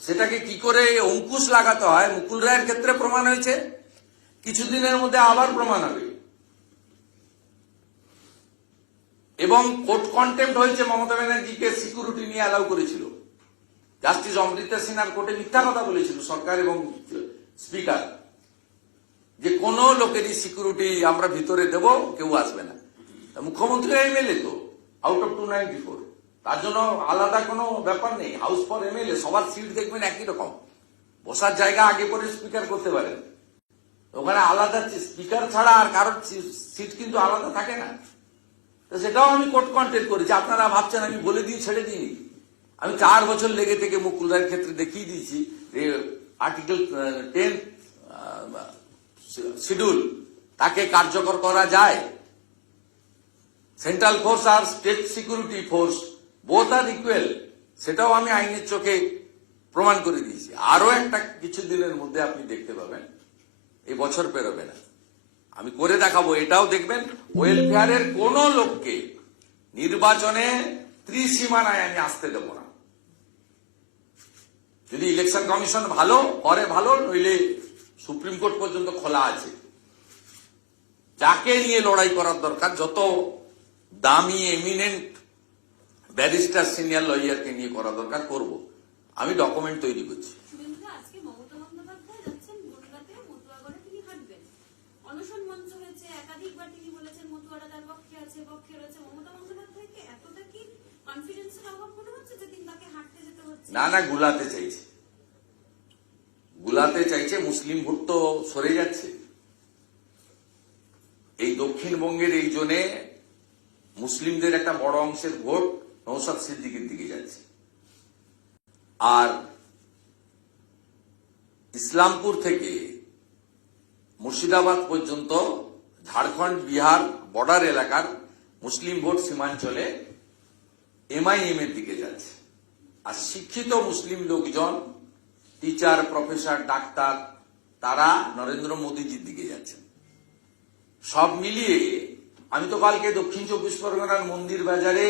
সেটাকে কি করে অঙ্কুশ লাগাতে হয় মুকুল রায়ের ক্ষেত্রে প্রমাণ হয়েছে, কিছুদিনের মধ্যে আবার প্রমাণ হবে। এবং কোর্ট কন্টেম্প্ট হয়েছে, মমতা ব্যানার্জিকে সিকিউরিটি নিয়ে অ্যালাউ করেছিল। জাস্টিস অমৃতা সিনহার কোর্টে মিথ্যা কথা বলেছিল সরকার এবং স্পিকার, যে কোন লোকেরই সিকিউরিটি আমরা ভিতরে দেব, কেউ আসবে না। মুখ্যমন্ত্রী এমএলএ তো আউট অফ 294, তার জন্য আলাদা কোনো ব্যাপার নেই। হাউস ফর এমএলএ, সবার সিট দেখবেন একই রকম, বসার জায়গা আগে পরে স্পিকার করতে পারেন। ওখানে আলাদা স্পিকার ছাড়া আর কারোর সিট কিন্তু আলাদা থাকে না। তো সেটাও আমি কোর্ট কন্টেন্ট করেছি। আপনারা ভাবছেন আমি বলে দিয়ে ছেড়ে দিই। আমি 4 বছর লেগে থেকে মুকুল রায়ের ক্ষেত্রে দেখিয়ে দিয়েছি যে আর্টিকেল 10 শিডিউল তাকে কার্যকর করা যায়। সেন্ট্রাল ফোর্স আর স্টেট সিকিউরিটি ফোর্স বোথ আর ইকুয়াল, সেটাও আমি আইনের চোখে প্রমাণ করে দিয়েছি। আরো একটা কিছু দিনের মধ্যে আপনি দেখতে পাবেন, এই বছর পেরোবে না, আমি করে দেখাবো। এটাও দেখবেন, ওয়েলফেয়ারের কোন লোককে নির্বাচনে ত্রিসীমানায় আমি আসতে দেব না। যদি ইলেকশন কমিশন ভালো করে ভালো, নইলে সুপ্রিম কোর্ট পর্যন্ত খোলা আছে। যাকে নিয়ে লড়াই করার দরকার, যত দামি এমিনেন্ট ব্যারিস্টার সিনিয়র লয়ারকে নিয়ে করা দরকার করব। আমি ডকুমেন্ট তৈরি করছি। শুভেন্দুদা, আজকে মমতা বন্দ্যোপাধ্যায় যাচ্ছেন বনগাঁতে, মতুয়াগড়ে তিনি হাঁটবেন। অনশন মঞ্চ হয়েছে, একাধিকবার তিনি বলেছেন মতুয়ারা তার পক্ষে আছে, পক্ষে রয়েছে। মমতা বন্দ্যোপাধ্যায়কে এতটা কি কনফিডেন্সের অভাব মনে হচ্ছে যে তিনি তাকে হাঁটতে যেতে হচ্ছে? না, গুলাতে চাইছে, গুলাতে চাইছে। মুসলিম ভোট তো সরে যাচ্ছে। এই দক্ষিণবঙ্গের এই জোনে মুসলিমদের একটা বড় অংশের ভোট নওশাদ সিদ্দিকীর দিকে যাচ্ছে। আর ইসলামপুর থেকে মুর্শিদাবাদ পর্যন্ত ঝাড়খণ্ড বিহার বর্ডার এলাকার মুসলিম ভোট সীমাঞ্চলে এমআইএম এর দিকে যাচ্ছে। আর শিক্ষিত মুসলিম লোকজন, টিচার, প্রফেসর, ডাক্তার, তারা নরেন্দ্র মোদীজির দিকে যাচ্ছেন। সব মিলিয়ে আমি তো কালকে দক্ষিণ 24 পরগনার মন্দির বাজারে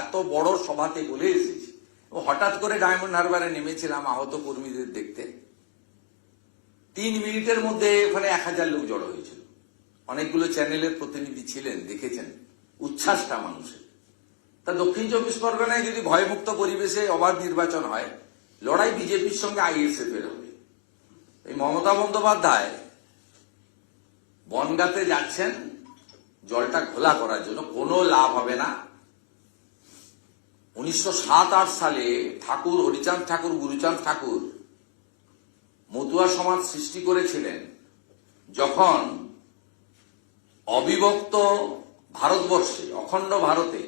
এত বড় সভাতে বলে এসেছি। হঠাৎ করে ডায়মন্ড হারবারে নেমেছিলাম আহত কর্মীদের দেখতে। 3 মিনিটের মধ্যে ওখানে 1000 লোক জড়ো হয়েছিল। অনেকগুলো চ্যানেলের প্রতিনিধি ছিলেন, দেখেছেন উচ্ছ্বাসটা মানুষের। তা দক্ষিণ 24 পরগনায় যদি ভয়মুক্ত পরিবেশে অবাধ নির্বাচন হয়, লড়াই বিজেপির সঙ্গে আইএসএফ এর হবে। এই মমতা বন্দ্যোপাধ্যায় বনগাঁতে যাচ্ছেন জলটা ঘোলা করার জন্য। কোনো লাভ হবে না। 1907-8 সালে ঠাকুর হরিচাঁদ ঠাকুর, গুরুচাঁদ ঠাকুর মতুয়া সমাজ সৃষ্টি করেছিলেন, যখন অবিভক্ত ভারতবর্ষে, অখণ্ড ভারতে,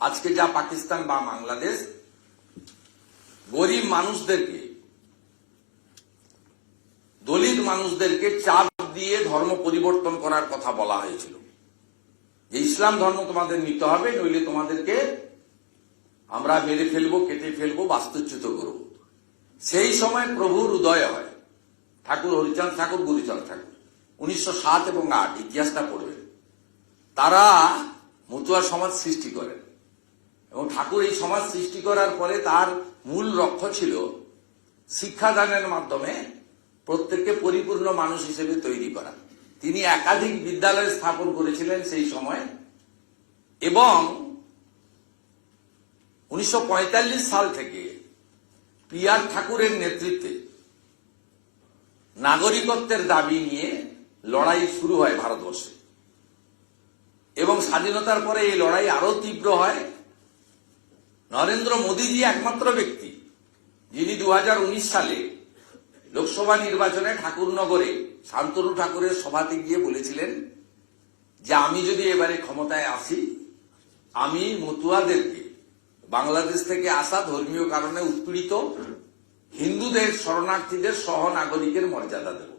আজকে যা পাকিস্তান বা বাংলাদেশ, গরিব মানুষদেরকে, দলিত মানুষদেরকে চাপ দিয়ে ধর্ম পরিবর্তন করার কথা বলা হয়েছিল যে ইসলাম ধর্ম তোমাদের নিতে হবে, নইলে তোমাদেরকে আমরা মেরে ফেলবো, কেটে ফেলবো, বাস্তুচ্যুত করব। সেই সময় প্রভুর উদয় হয়, ঠাকুর হরিচাঁদ ঠাকুর, গুরুচাঁদ ঠাকুর। 1907 এবং 8 ইতিহাসটা পড়বেন। তারা মতুয়া সমাজ সৃষ্টি করেন এবং ঠাকুর এই সমাজ সৃষ্টি করার পরে তার মূল লক্ষ্য ছিল শিক্ষাদানের মাধ্যমে প্রত্যেককে পরিপূর্ণ মানুষ হিসেবে তৈরি করা। তিনি একাধিক বিদ্যালয় স্থাপন করেছিলেন সেই সময়। এবং 1945 সাল থেকে পিয়ার ঠাকুরের নেতৃত্বে নাগরিকত্বের দাবি নিয়ে লড়াই শুরু হয় ভারতবর্ষে। এবং স্বাধীনতার পরে এই লড়াই আরো তীব্র হয়। নরেন্দ্র মোদীজি একমাত্র ব্যক্তি যিনি 2019 সালে লোকসভা নির্বাচনে ঠাকুরনগরে শান্তনু ঠাকুরের সভাতে গিয়ে বলেছিলেন যে আমি যদি এবারে ক্ষমতায় আসি, আমি মতুয়াদেরকে, বাংলাদেশ থেকে আসা ধর্মীয় কারণে উৎপীড়িত হিন্দুদের, শরণার্থীদের সহ নাগরিকের মর্যাদা দেব।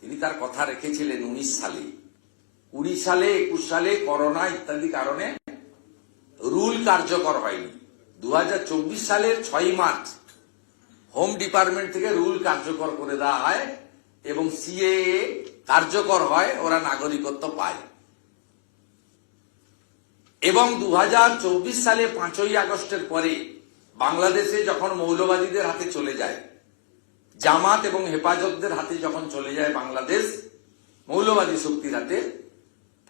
তিনি তার কথা রেখেছিলেন 19 সালে। 20 সালে, 21 সালে করোনা ইত্যাদি কারণে রুল কার্যকর হয়নি। 2024 সালের 6 মার্চ হোম ডিপার্টমেন্ট থেকে রুল কার্যকর করে দেওয়া হয় এবং সিএএ কার্যকর হয়, ওরা নাগরিকত্ব পায়। এবং 2024 সালে 5ই আগস্টের পরে বাংলাদেশে যখন মৌলবাদীদের হাতে চলে যায়, জামাত এবং হেফাজতদের হাতে যখন চলে যায় বাংলাদেশ, মৌলবাদী শক্তির হাতে,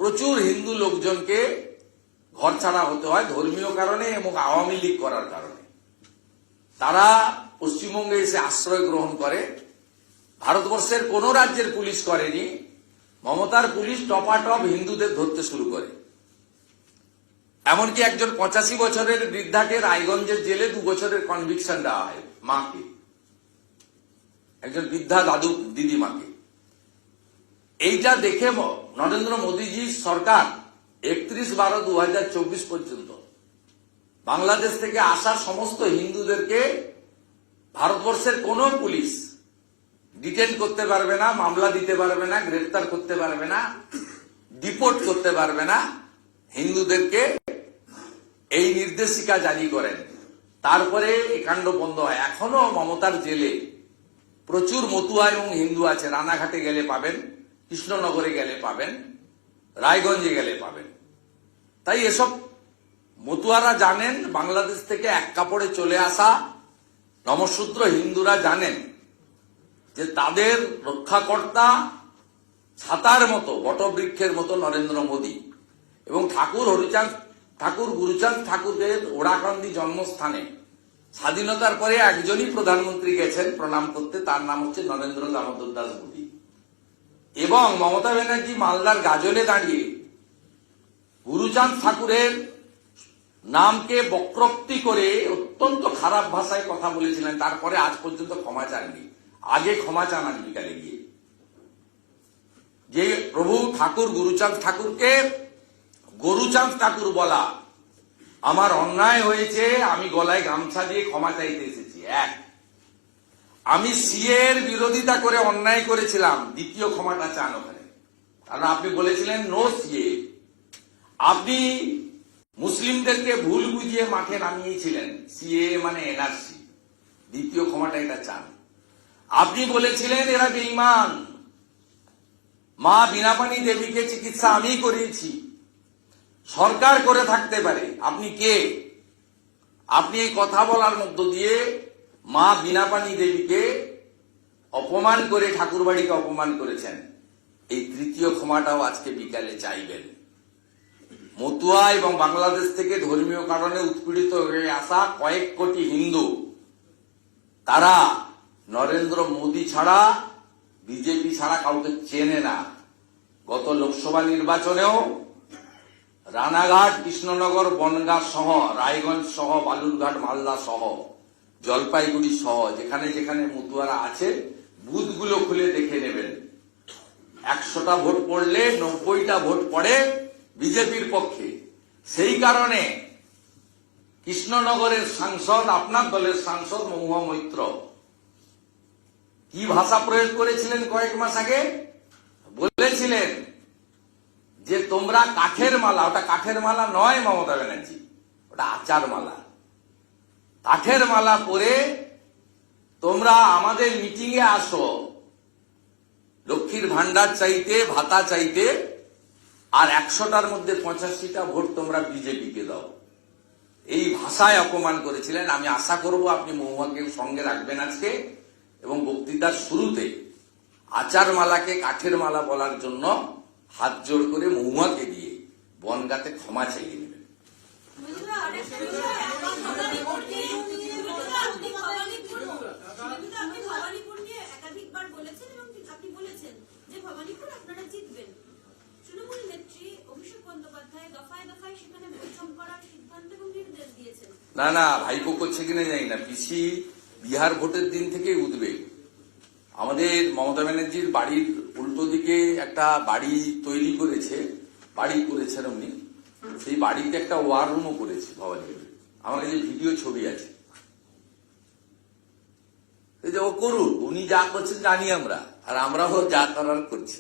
প্রচুর হিন্দু লোকজনকে ঘর ছাড়া হতে হয় ধর্মীয় কারণে এবং আওয়ামী লীগ করার কারণে। তারা পশ্চিমবঙ্গে এসে আশ্রয় গ্রহণ করে। ভারতবর্ষের কোন রাজ্যের পুলিশ করেনি। মমতার পুলিশ টপাটপ হিন্দুদের ধরতে শুরু করে। এমনকি একজন 85 বছরের বৃদ্ধাকে রায়গঞ্জের জেলে 2 বছরের কনভিকশন দেওয়া হয়, মাকে, একজন বৃদ্ধা দাদু দিদিমাকে। এইটা দেখে নরেন্দ্র মোদীজির সরকার 31/12/2024 পর্যন্ত বাংলাদেশ থেকে আসা সমস্ত হিন্দুদেরকে ভারতবর্ষের কোনো পুলিশ ডিটেন করতে পারবে না, মামলা দিতে পারবে না, গ্রেফতার করতে পারবে না, ডিপোর্ট করতে পারবে না। হিন্দুদেরকে এই নির্দেশিকা জারি করেন, তারপরে এই কাণ্ড বন্ধ হয়। এখনো মমতার জেলে প্রচুর মতুয়া এবং হিন্দু আছে। রানাঘাটে গেলে পাবেন, কৃষ্ণনগরে গেলে পাবেন, রায়গঞ্জে গেলে পাবেন। তাই এসব মতুয়ারা জানেন, বাংলাদেশ থেকে এক কাপড়ে চলে আসা নমশূদ্র হিন্দুরা জানেন যে তাদের রক্ষাকর্তা ছাতার মতো, বটবৃক্ষের মতো নরেন্দ্র মোদী। এবং ঠাকুর গুরুচাঁদ ঠাকুরের ওড়াকান্দি জন্মস্থানে স্বাধীনতার পরে একজনই প্রধানমন্ত্রী গেছেন প্রণাম করতে, তার নাম হচ্ছে নরেন্দ্র দামোদর দাস মোদী। এবং মমতা ব্যানার্জি মালদার গাজলে দাঁড়িয়ে গুরুচাঁদ ঠাকুরের নামকে বক্রোক্তি করে অত্যন্ত খারাপ ভাষায় কথা বলেছিলেন, তারপরে আজ পর্যন্ত ক্ষমা চাননি। আগে ক্ষমা চান আজ বিকালে গিয়ে। যে প্রভু ঠাকুর গুরুচাঁদ ঠাকুরকে গরুচাঁদ ঠাকুর বলা আমার অন্যায় হয়েছে, আমি গলায় গামছা দিয়ে ক্ষমা চাইতে এসেছি। এক, আমি সিএ এর বিরোধিতা করে অন্যায় করেছিলাম, দ্বিতীয় ক্ষমাটা চান ওখানে। কারণ আপনি বলেছিলেন নো সিএ। আপনি মুসলিমদেরকে ভুল বুঝিয়ে মাঠে নামিয়েছিলেন, সিএ মানে এনআরসি, দ্বিতীয় ক্ষমাটা এটা চান। আপনি বলেছিলেন এরা বেঈমান, মা বীণাপাণি দেবীকে চিকিৎসা আমি করিয়েছি, সরকার করে থাকতে পারে। আপনি কে? আপনি এই কথা বলার মধ্য দিয়ে মা বীণাপাণি দেবীকে অপমান করে ঠাকুরবাড়িকে অপমান করেছেন। এই তৃতীয় ক্ষমাটাও আজকে বিকালে চাইবেন। মতুয়া এবং বাংলাদেশ থেকে ধর্মীয় কারণে উৎপীড়িত হয়ে আসা কয়েক কোটি হিন্দু, তারা নরেন্দ্র মোদী ছাড়া, বিজেপি ছাড়া কাউকে চেনে না। গত লোকসভা নির্বাচনেও রানাঘাট, কৃষ্ণনগর, বনগাঁ সহ, রায়গঞ্জ সহ, বালুরঘাট, মালদা সহ, জলপাইগুড়ি সহ যেখানে যেখানে মতুয়ারা আছে বুথগুলো খুলে দেখে নেবেন। 100টা ভোট পড়লে 90টা ভোট পড়ে বিজেপির পক্ষে। সেই কারণে কৃষ্ণনগরের সাংসদ, আপনার দলের সাংসদ মহুয়া মৈত্র কি ভাষা প্রয়োগ করেছিলেন কয়েক মাস আগে? বলেছিলেন যে তোমরা কাঠের মালা, ওটা কাঠের মালা নয় মমতা ব্যানার্জি, ওটা আচার মালা, কাঠের মালা পরে তোমরা আমাদের মিটিং এ আসো লক্ষ্মীর ভান্ডার চাইতে, ভাতা চাইতে, আর 100টার মধ্যে 85টা ভোট তোমরা বিজেপিকে দাও। এই ভাষায় অপমান করেছিলেন। আমি আশা করব আপনি মহুয়াকে সঙ্গে রাখবেন আজকে এবং বক্তৃতার শুরুতে আচার মালাকে কাঠের মালা বলার জন্য হাত জোড় করে মহুয়াকে দিয়ে বনগাঁতে ক্ষমা চাইয়ে নেবেন। বন্ধুরা, আরেকটা বিষয়, এখন ভবানীপুর নিয়ে একাধিকবার বলেছেন এবং আপনি বলেছেন যে ভবানীপুর আপনারা জিতবেন। তৃণমূল নেত্রী অভিষেক বন্দ্যোপাধ্যায় দফায় দফায় সেখানে বৈঠক করার সিদ্ধান্ত এবং নির্দেশ দিয়েছেন। না, ভাইপো করছে কিনা জানি না, পিসি বিহার ভোটের দিন থেকেই উঠবে। আমাদের মমতা ব্যানার্জির বাড়ির উল্টো দিকে একটা বাড়ি তৈরি করেছে, বাড়ি করেছেন উনি, সেই বাড়িতে একটা ওয়ার রুমও করেছে ভবানীপুরে। আমার কাছে ভিডিও ছবি আছে। এই যে ও করুন, উনি যা করছেন জানি আমরা, আর আমরাও যা করার করছি।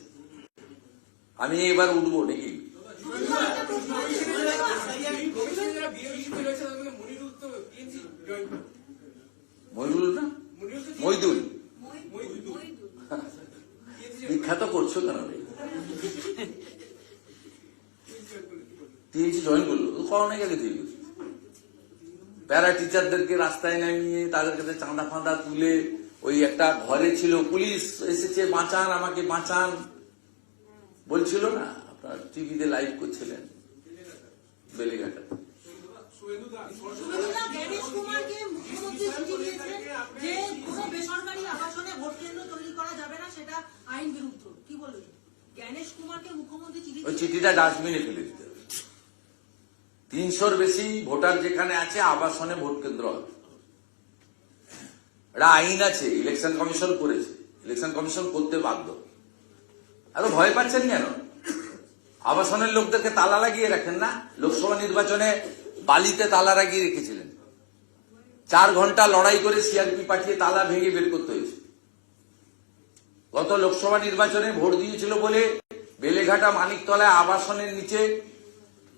আমি এবার উঠবো নাকি? মইদুল না, মইদুল বিখ্যাত করছো কেন? টিএমসি জয়েন করলো, করোনা গেলে তুই প্যারা টিচারদেরকে রাস্তায় নামিয়ে তাদের কাছে চাঁদা ফাঁদা তুলে, ওই একটা ঘরে ছিল, পুলিশ এসেছে বাঁচান, আমাকে বাঁচান বলছিল না, আপনার টিভিতে লাইভ করছিলেন বেলেঘাটা। গণেশ কুমারকে মুখ্যমন্ত্রী চিঠি দিয়েছেন যে কোনো বেসরকারি আবাসনে ভোট কেন্দ্র তৈরি করা যাবে না, সেটা আইন বিরুদ্ধ। কি বলবেন? গণেশ কুমারকে মুখ্যমন্ত্রী চিঠি, ওই চিঠিটা ডাস্টবিনে ফেলে দিতে হবে। 300-র বেশি ভোটার যেখানে আছে আবাসনে ভোট কেন্দ্র হবে, এটা আইন আছে, ইলেকশন কমিশন করেছে, ইলেকশন কমিশন করতে বাধ্য। এত ভয় পাচ্ছেন কেন? আবাসনের লোকদেরকে তালা লাগিয়ে রাখেন না? লোকসভা নির্বাচনে বালিতে তালা লাগিয়ে রেখেছিলেন, 4 ঘন্টা লড়াই করে সিআরপি পাঠিয়ে তালা ভেঙে বের করতে হয়েছে। গত লোকসভা নির্বাচনে ভোট দিয়েছিল বলে বেলেঘাটা মানিকতলায় আবাসনের নিচে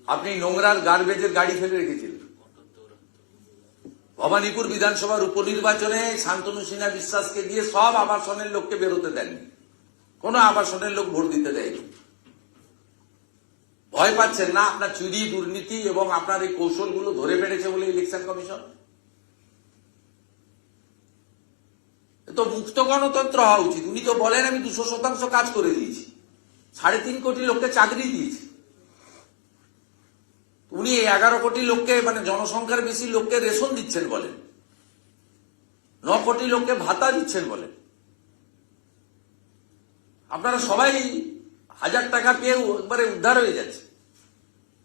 আপনি নোংরার গার্বেজের গাড়ি ফেলে রেখেছিলেন। ভবানীপুর বিধানসভার উপনির্বাচনে শান্তনু সিনহা বিশ্বাসকে দিয়ে সব আবাসনের লোককে বেরোতে দেননি, কোন আবাসনের লোক ভোট দিতে দেয়নি। ভয় পাচ্ছেন না আপনার চুরি, দুর্নীতি এবং আপনার এই কৌশলগুলো ধরে বেড়েছে বলে ইলেকশন কমিশন? তো মুক্ত গণতন্ত্র হওয়া উচিত। উনি তো বলেন আমি 200% কাজ করে দিয়েছি, 3.5 কোটি লোককে চাকরি দিয়েছি। উনি 11 কোটি লোককে, মানে জনসংখ্যার বেশি লোককে রেশন দিচ্ছেন বলেন, 9 কোটি লোককে ভাতা দিচ্ছেন বলেন। আপনারা সবাই 1000 টাকা পেয়ে একবারে উদ্ধার হয়ে যাচ্ছে।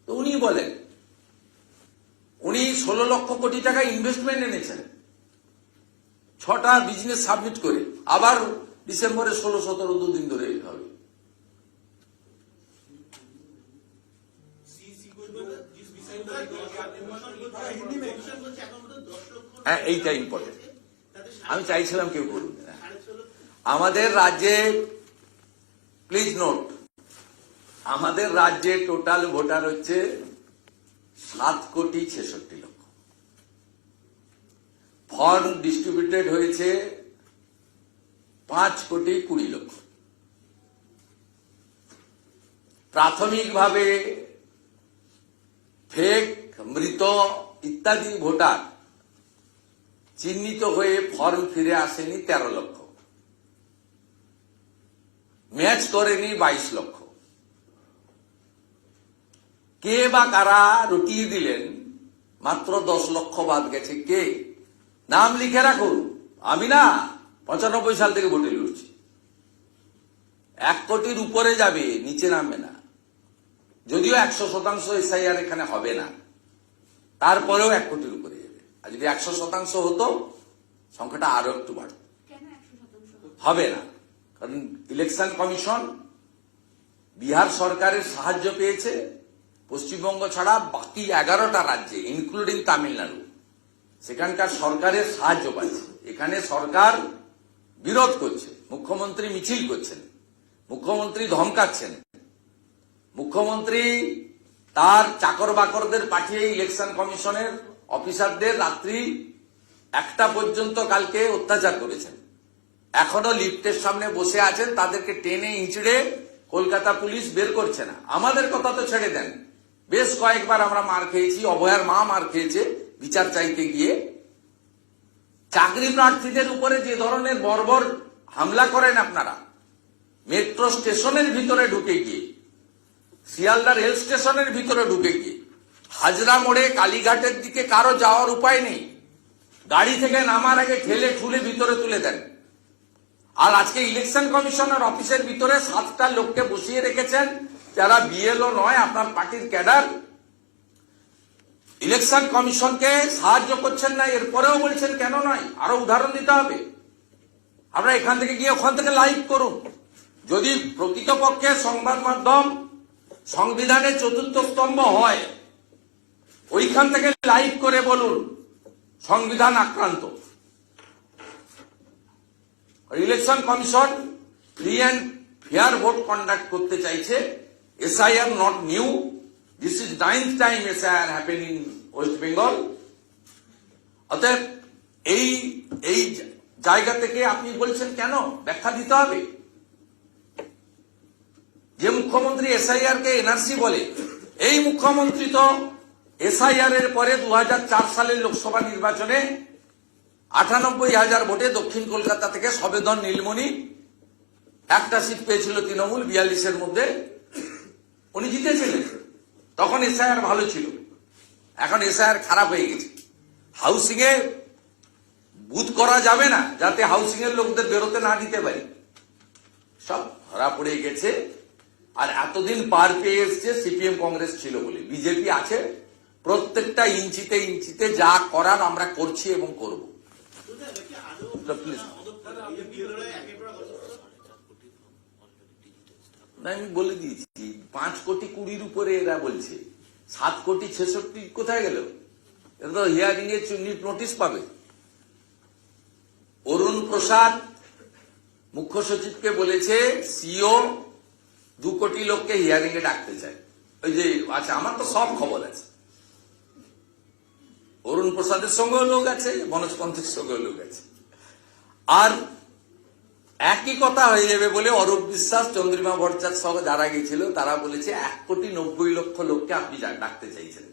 তো উনি বলেন উনি 16 লক্ষ কোটি টাকা ইনভেস্টমেন্ট এনেছেন 6টা বিজনেস সাবমিট করে, আবার ডিসেম্বরে 16-17 দুদিন ধরে হবে। হ্যাঁ, এইটা ইম্পর্টেন্ট। আমি চাইছিলাম কেউ করুন। আমাদের রাজ্যে, প্লিজ নোট, আমাদের রাজ্যে টোটাল ভোটার হচ্ছে 7,66,00,000 লক্ষ। ফর্ম ডিস্ট্রিবিউটেড হয়েছে 5,20,00,000। প্রাথমিকভাবে ফেক, মৃত ইত্যাদি ভোটার চিহ্নিত হয়ে ফর্ম ফিরে আসেনি 13 লক্ষ, ম্যাচ করেনি 22 লক্ষ। কে বা কারা রটিয়ে দিলেন মাত্র 10 লক্ষ বাদ গেছে। কে? নাম লিখে রাখুন। আমি না 95 সাল থেকে ভোটে লড়ছি। 1 কোটির উপরে যাবে, নিচে নামবে না। যদিও 100% এসআইআর এখানে হবে না, তারপরেও 1 কোটির উপরে যাবে। আর যদি 100% হতো সংখ্যাটা আরো একটু বাড়ত। কেন 100%? হবে না, কারণ ইলেকশন কমিশন বিহার সরকারের সাহায্য পেয়েছে, পশ্চিমবঙ্গ ছাড়া বাকি 11টা রাজ্যে ইনক্লুডিং তামিলনাড়ু সেখানকার সরকারের সাহায্য পাচ্ছে। এখানে সরকার বিরোধ করছে, মুখ্যমন্ত্রী মিছিল করছেন, মুখ্যমন্ত্রী ধমকাচ্ছেন, মুখ্যমন্ত্রী তার চাকর বাকরদের পাঠিয়ে ইলেকশন কমিশনের অফিসারদের রাত্রি 1টা পর্যন্ত কালকে অত্যাচার করেছেন। এখনো লিফটের সামনে বসে আছেন, তাদেরকে টেনে হিঁচড়ে কলকাতা পুলিশ বের করছে না। আমাদের কথা তো ছেড়ে দেন, বেশ কয়েকবার আমরা মার খেয়েছি, অভয়ার মা মার খেয়েছে বিচার চাইতে গিয়ে। চাকরি প্রার্থীদের উপরে যে ধরনের বর্বর হামলা করেন আপনারা, মেট্রো স্টেশনের ভিতরে ঢুকে গিয়ে, শিয়ালদা রেল স্টেশনের ভিতরে ঢুকে গিয়ে, হাজরা মোড়ে কালীঘাটের দিকে কারো যাওয়ার উপায় নেই, গাড়ি থেকে নামার আগে ঠেলে ঠুলে ভিতরে তুলে দেন। আর আজকে ইলেকশন কমিশনের অফিসের ভিতরে 7টা লোককে বসিয়ে রেখেছেন যারা বিএলও নয়, আপনার পার্টির ক্যাডার। ইলেকশন কমিশনকে সাহায্য করছেন না, এরপরেও বলছেন কেন নয়। আরো উদাহরণ দিতে হবে। আমরা এখান থেকে গিয়ে ওখান থেকে লাইভ করুন। যদি প্রকৃতপক্ষে সংবাদ মাধ্যম সংবিধানের 4র্থ স্তম্ভ হয়, ওইখান থেকে লাইভ করে বলুন সংবিধান আক্রান্ত। Election commission free and fair vote conduct করতে চাইছে। SIR not new, this is 9th time SIR happen in West Bengal. অতএব এই জায়গা থেকে আপনি বলছেন কেন, ব্যাখ্যা দিতে হবে। যে মুখ্যমন্ত্রী এসআইআর কে এনআরসি বলে, এই মুখ্যমন্ত্রী তো এসআইআর এর পরে 2004 সালের লোকসভা নির্বাচনে 98,000 ভোটে দক্ষিণ কলকাতা থেকে সবেদন নীলমণি একটা সিট পেয়েছিল তৃণমূল 42-এর মধ্যে, উনি জিতেছিলেন। তখন এসআইআর ভালো ছিল, এখন এসআইআর খারাপ হয়ে গেছে। হাউসিং এ বুথ করা যাবে না যাতে হাউসিং এর লোকদের বেরোতে না দিতে পারি, সব ধরা পড়ে গেছে। আর এতদিন পার পেয়ে এসছে সিপিএম কংগ্রেস ছিল বলে। বিজেপি আছে, প্রত্যেকটা ইঞ্চিতে ইঞ্চিতে যা করার আমরা করছি এবং করব। না, আমি বলে দিয়েছি 5 কোটি 20 উপরে এরা বলছে, 7 কোটি 66 কোথায় গেল? এটা তো হিয়ারিং এর নোটিশ পাবে। অরুণ প্রসাদ মুখ্য সচিবকে বলেছে সিও 2 কোটি লোককে হিয়ারিং এ ডাকতে চায়। ওই যে আচ্ছা, আমার তো সব খবর আছে, অরুণ প্রসাদের সঙ্গেও লোক আছে, মনোজ পন্থের সঙ্গেও লোক আছে। আর একই কথা হয়ে যাবে বলে অরূপ বিশ্বাস, চন্দ্রিমা ভট্টাচার্য সহ যারা গেছিল তারা বলেছে 1,90,00,000 লোককে আপনি ডাকতে চাইছেন,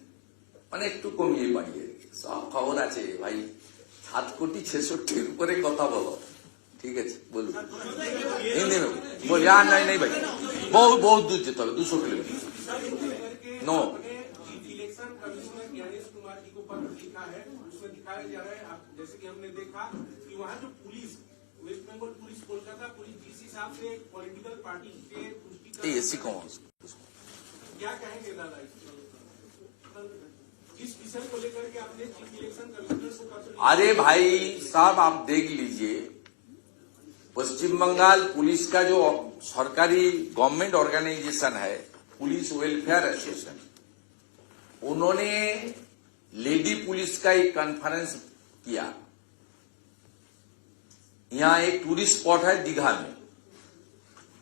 মানে একটু কমিয়ে বাড়িয়ে। সব খবর আছে ভাই, 7,66,00,000 উপরে কথা বলো, ঠিক আছে বলুন হিন্দি में बोल यार। नहीं भाई, बहुत दूर जेते হবে, 200 kilometre. No election commissioner Gyanesh Kumar ji को पत्र लिखा है, उसमें दिखाया जा रहा है जैसे कि हमने देखा कि वहाँ जो police, West Bengal police, Kolkata police जिस हिसाब से पॉलिटिकल पार्टी के ये ऐसी कौन क्या कहेंगे दादा जिस विषय को लेकर के आपने चीफ इलेक्शन कमिश्नर को पत्र लिखा? अरे भाई साहब, आप देख लीजिए, पश्चिम बंगाल पुलिस का जो सरकारी गवर्नमेंट ऑर्गेनाइजेशन है, पुलिस वेलफेयर एसोसिएशन, उन्होंने लेडी पुलिस का एक कॉन्फ्रेंस किया। यहाँ एक टूरिस्ट स्पॉट है दीघा में,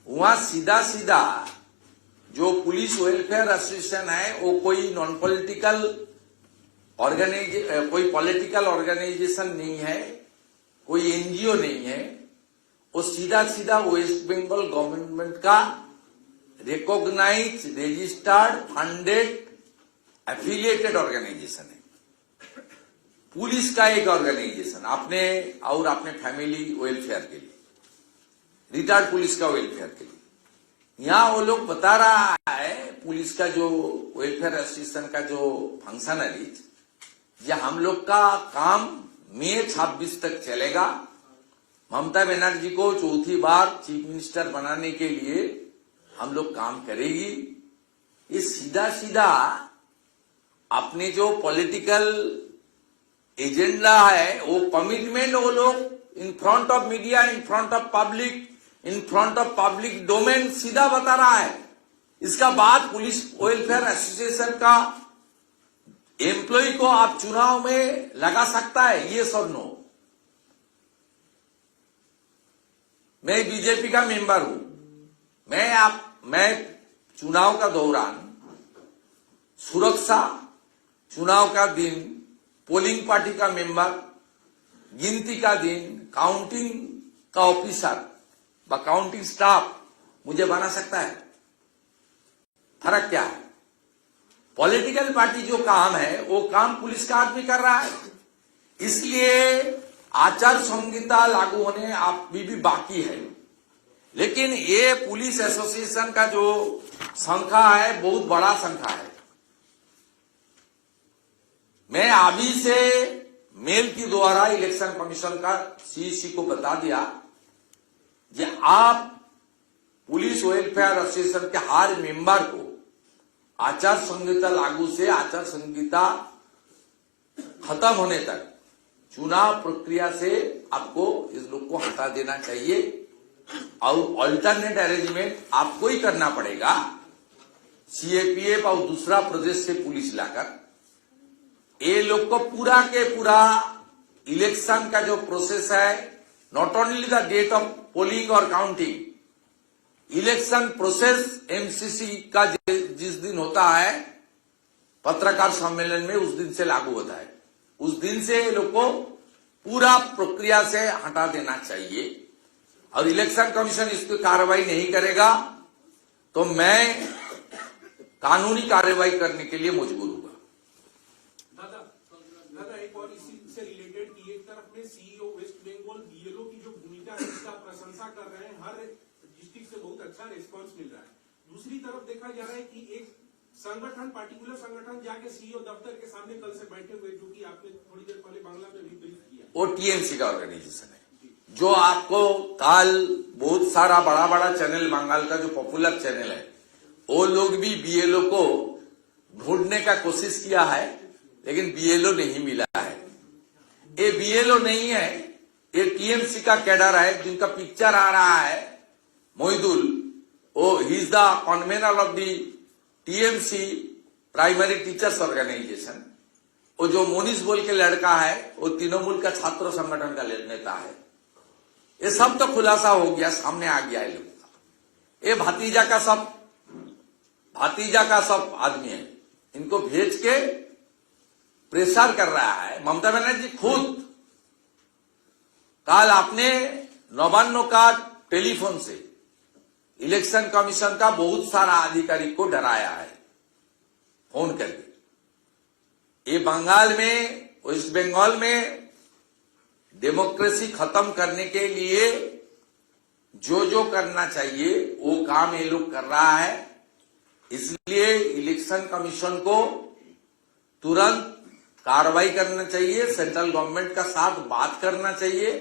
वहां सीधा सीधा जो पुलिस वेलफेयर एसोसिएशन है वो कोई नॉन पॉलिटिकल कोई पॉलिटिकल ऑर्गेनाइजेशन नहीं है, कोई एनजीओ नहीं है, वो सीधा सीधा वेस्ट बंगाल गवर्नमेंट का recognise registered funded affiliated organisation है। पुलिस का एक ऑर्गेनाइजेशन अपने और अपने फैमिली वेलफेयर के लिए, रिटायर्ड पुलिस का वेलफेयर के लिए। यहाँ वो लोग बता रहा है पुलिस का जो वेलफेयर एसोसिएशन का जो फंक्शनरीज, ये हम लोग का काम मई 26 तक चलेगा। ममता बनर्जी को चौथी बार चीफ मिनिस्टर बनाने के लिए हम लोग काम करेगी। ये सीधा सीधा अपने जो पॉलिटिकल एजेंडा है वो कमिटमेंट वो लोग in front of media, in front of public, in front of public domain सीधा बता रहा है। इसका बाद पुलिस वेलफेयर एसोसिएशन का एम्प्लॉय को आप चुनाव में लगा सकता है, ये सब नो। मैं बीजेपी का मेंबर हूं, मैं चुनाव का दौरान सुरक्षा, चुनाव का दिन, पोलिंग पार्टी का मेंबर, गिनती का दिन, काउंटिंग का ऑफिसर व काउंटिंग स्टाफ मुझे बना सकता है। फर्क क्या है? पॉलिटिकल पार्टी जो काम है वो काम पुलिस का आदमी कर रहा है। इसलिए आचार संहिता लागू होने अभी भी बाकी है, लेकिन ये पुलिस एसोसिएशन का जो संख्या है बहुत बड़ा संख्या है। मैं अभी से मेल के द्वारा इलेक्शन कमीशन का सीईसी को बता दिया कि आप पुलिस वेलफेयर एसोसिएशन के हर मेंबर को आचार संहिता लागू से आचार संहिता खत्म होने तक चुनाव प्रक्रिया से आपको इस लोग को हटा देना चाहिए और अल्टरनेट अरेंजमेंट आपको ही करना पड़ेगा। सीएपीएफ और दूसरा प्रदेश से पुलिस लाकर ये लोग को पूरा के पूरा इलेक्शन का जो प्रोसेस है, not only the date of polling और काउंटिंग, इलेक्शन प्रोसेस एमसीसी का जिस दिन होता है पत्रकार सम्मेलन में, उस दिन से लागू होता है। उस दिन से लोग को पूरा प्रक्रिया से हटा देना चाहिए और इलेक्शन कमीशन इस पर कार्रवाई नहीं करेगा तो मैं कानूनी कार्रवाई करने के लिए मजबूर हूँ। दादा एक और इसी से रिलेटेड की एक तरफ में सीईओ वेस्ट बंगाल बीएलओ की जो भूमिका है उसका प्रशंसा कर रहे हैं, हर डिस्ट्रिक्ट से बहुत अच्छा रिस्पांस मिल रहा है। दूसरी तरफ देखा जा रहा है कि एक संगठन, पार्टिकुलर संगठन जाके सीईओ दफ्तर के सामने कल से बैठे हुए, जो कि आपने थोड़ी देर पहले बांग्ला में भी ब्रीफ किया, वो टीएमसी का ऑर्गेनाइजेशन है जो आपको कल बहुत सारा बड़ा बड़ा चैनल, बंगाल का जो पॉपुलर चैनल है, वो लोग भी बीएलओ को ढूंढने का कोशिश किया है लेकिन बीएलओ नहीं मिला है। ये बीएलओ नहीं है, ये टीएमसी का कैडर है जिनका पिक्चर आ रहा है। मोहिदुल, वो ही is the convener of the TMC primary teachers organisation, वो जो मोनिस बोल के लड़का है वो तृणमूल का छात्र संगठन का नेता है। ये सब तो खुलासा हो गया, सामने आ गया है लोग का। ये भतीजा का सब आदमी है, इनको भेज के प्रेशर कर रहा है ममता बनर्जी खुद। कल आपने नवान्नो का टेलीफोन से इलेक्शन कमीशन का बहुत सारा अधिकारी को डराया है फोन करके। ये बंगाल में, वेस्ट बंगाल में डेमोक्रेसी खत्म करने के लिए जो करना चाहिए वो काम ये लोग कर रहा है। इसलिए इलेक्शन कमीशन को तुरंत कार्रवाई करना चाहिए, सेंट्रल गवर्नमेंट का साथ बात करना चाहिए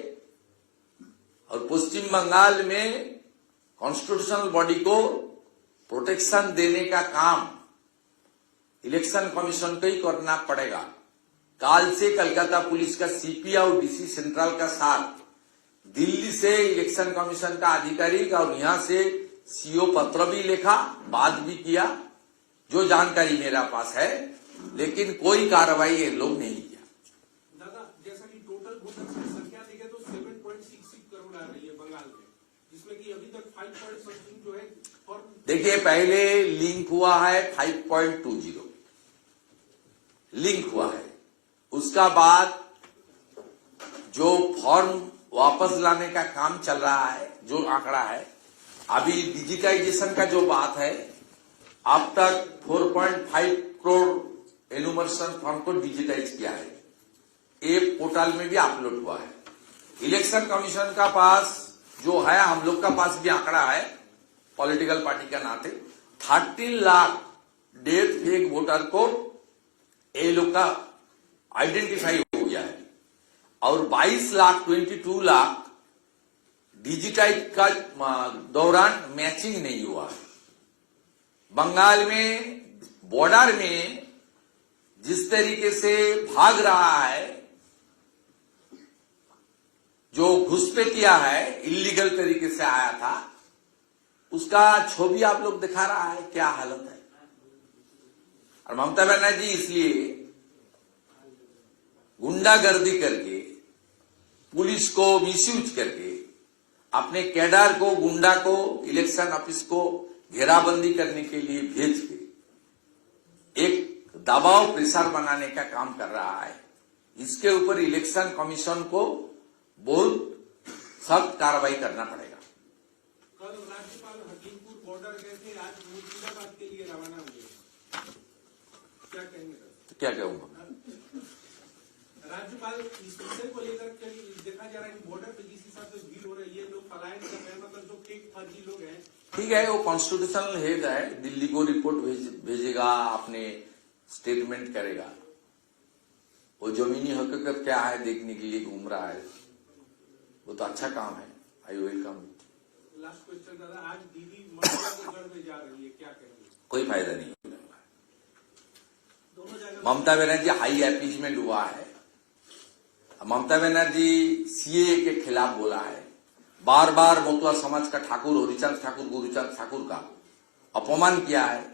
और पश्चिम बंगाल में कॉन्स्टिट्यूशनल बॉडी को प्रोटेक्शन देने का काम इलेक्शन कमीशन को ही करना पड़ेगा। काल से कलकत्ता पुलिस का सीपी और डीसी सेंट्रल का साथ दिल्ली से इलेक्शन कमीशन का अधिकारी और यहां से सीओ पत्र भी लिखा, बात भी किया, जो जानकारी मेरा पास है, लेकिन कोई कार्रवाई ये लोग नहीं किया। दादा, जैसा कि टोटल वोटर की संख्या देखें तो 7.66 करोड़ आ रही है बंगाल में, जिसमें कि अभी तक 5 पॉइंट समथिंग जो है। और देखिए, पहले लिंक हुआ है 5.20 लिंक हुआ है, उसका बाद जो फॉर्म वापस लाने का काम चल रहा है, जो आंकड़ा है, अभी डिजिटाइजेशन का जो बात है, अब तक 4.5 करोड़ एनुमरेशन फॉर्म को डिजिटाइज किया है, ये पोर्टल में भी अपलोड हुआ है। इलेक्शन कमीशन का पास जो है, हम लोग का पास भी आंकड़ा है पॉलिटिकल पार्टी का नाते, 13 लाख डेथ फेक वोटर को ये लोग का आइडेंटिफाई हो गया है और 22 लाख डिजिटाइज का दौरान मैचिंग नहीं हुआ है। बंगाल में बॉर्डर में जिस तरीके से भाग रहा है, जो घुसपैठिया है, इलीगल तरीके से आया था, उसका छवि आप लोग दिखा रहा है क्या हालत है। और ममता बनर्जी इसलिए गुंडागर्दी करके, पुलिस को मिसयूज करके, अपने कैडर को, गुंडा को, इलेक्शन ऑफिस को घेराबंदी करने के लिए भेज के एक दबाव प्रेशर बनाने का काम कर रहा है। इसके ऊपर इलेक्शन कमीशन को बहुत सख्त कार्रवाई करना पड़ेगा। कल राज्यपाल हकीमपुर बॉर्डर गए थे, आज मुर्शिदाबाद के लिए रवाना हुए, क्या कहेंगे? क्या कहूंगा, राज्यपाल इस विषय को लेकर देखा जा रहा है कि बॉर्डर पे जिस हिसाब से भीड़ हो रही है, लोग पलायन कर रहे हैं, मतलब जो फेक फर्जी लोग हैं। ठीक है, वो कॉन्स्टिट्यूशनल हेड है, दिल्ली को रिपोर्ट भेजेगा, अपने स्टेटमेंट करेगा। वो जमीनी हकीकत क्या है देखने के लिए घूम रहा है, वो तो अच्छा काम है, आई वेलकम। लास्ट क्वेश्चन दादा, आज दीदी मथुरा को गढ़ में जा रही है, क्या कहेंगे? कोई फायदा नहीं होने वाला है। दोनों जगह ममता बनर्जी हाई अपीजमेंट हुआ है। ममता बनर्जी सीए के खिलाफ बोला है, बार बार मोतुआ समाज का ठाकुर हरिचंद ठाकुर, गुरुचंद ठाकुर का अपमान किया है।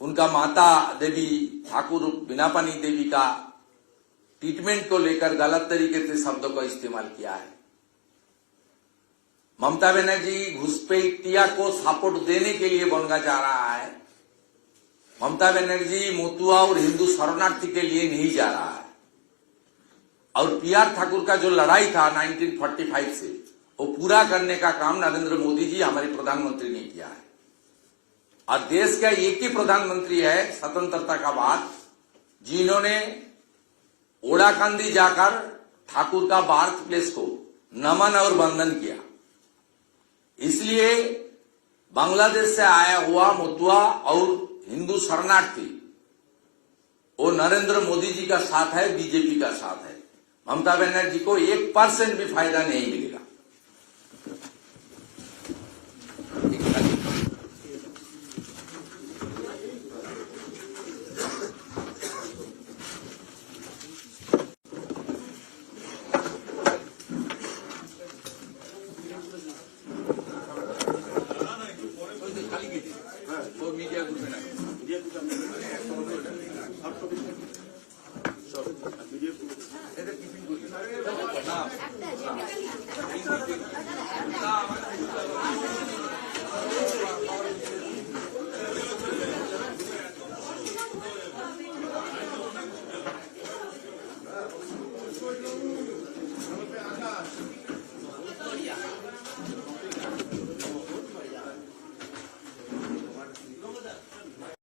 उनका माता देवी ठाकुर बिनापानी देवी का ट्रीटमेंट को लेकर गलत तरीके से शब्दों का इस्तेमाल किया है। ममता बनर्जी घुसपैठिया को सपोर्ट देने के लिए बनगा जा रहा है। ममता बनर्जी मोतुआ और हिंदू शरणार्थी के लिए नहीं जा रहा है। और पीआर ठाकुर का जो लड़ाई था 1945 से, वो पूरा करने का काम नरेंद्र मोदी जी, हमारे प्रधानमंत्री ने किया है। और देश का एक ही प्रधानमंत्री है स्वतंत्रता का बाद, जिन्होंने ओड़ाकांदी जाकर ठाकुर का बार्थ प्लेस को नमन और वंदन किया। इसलिए बांग्लादेश से आया हुआ मोतुआ और हिंदू शरणार्थी वो नरेंद्र मोदी जी का साथ है, बीजेपी का साथ है। ममता बनर्जी को 1% भी फायदा नहीं मिलेगा।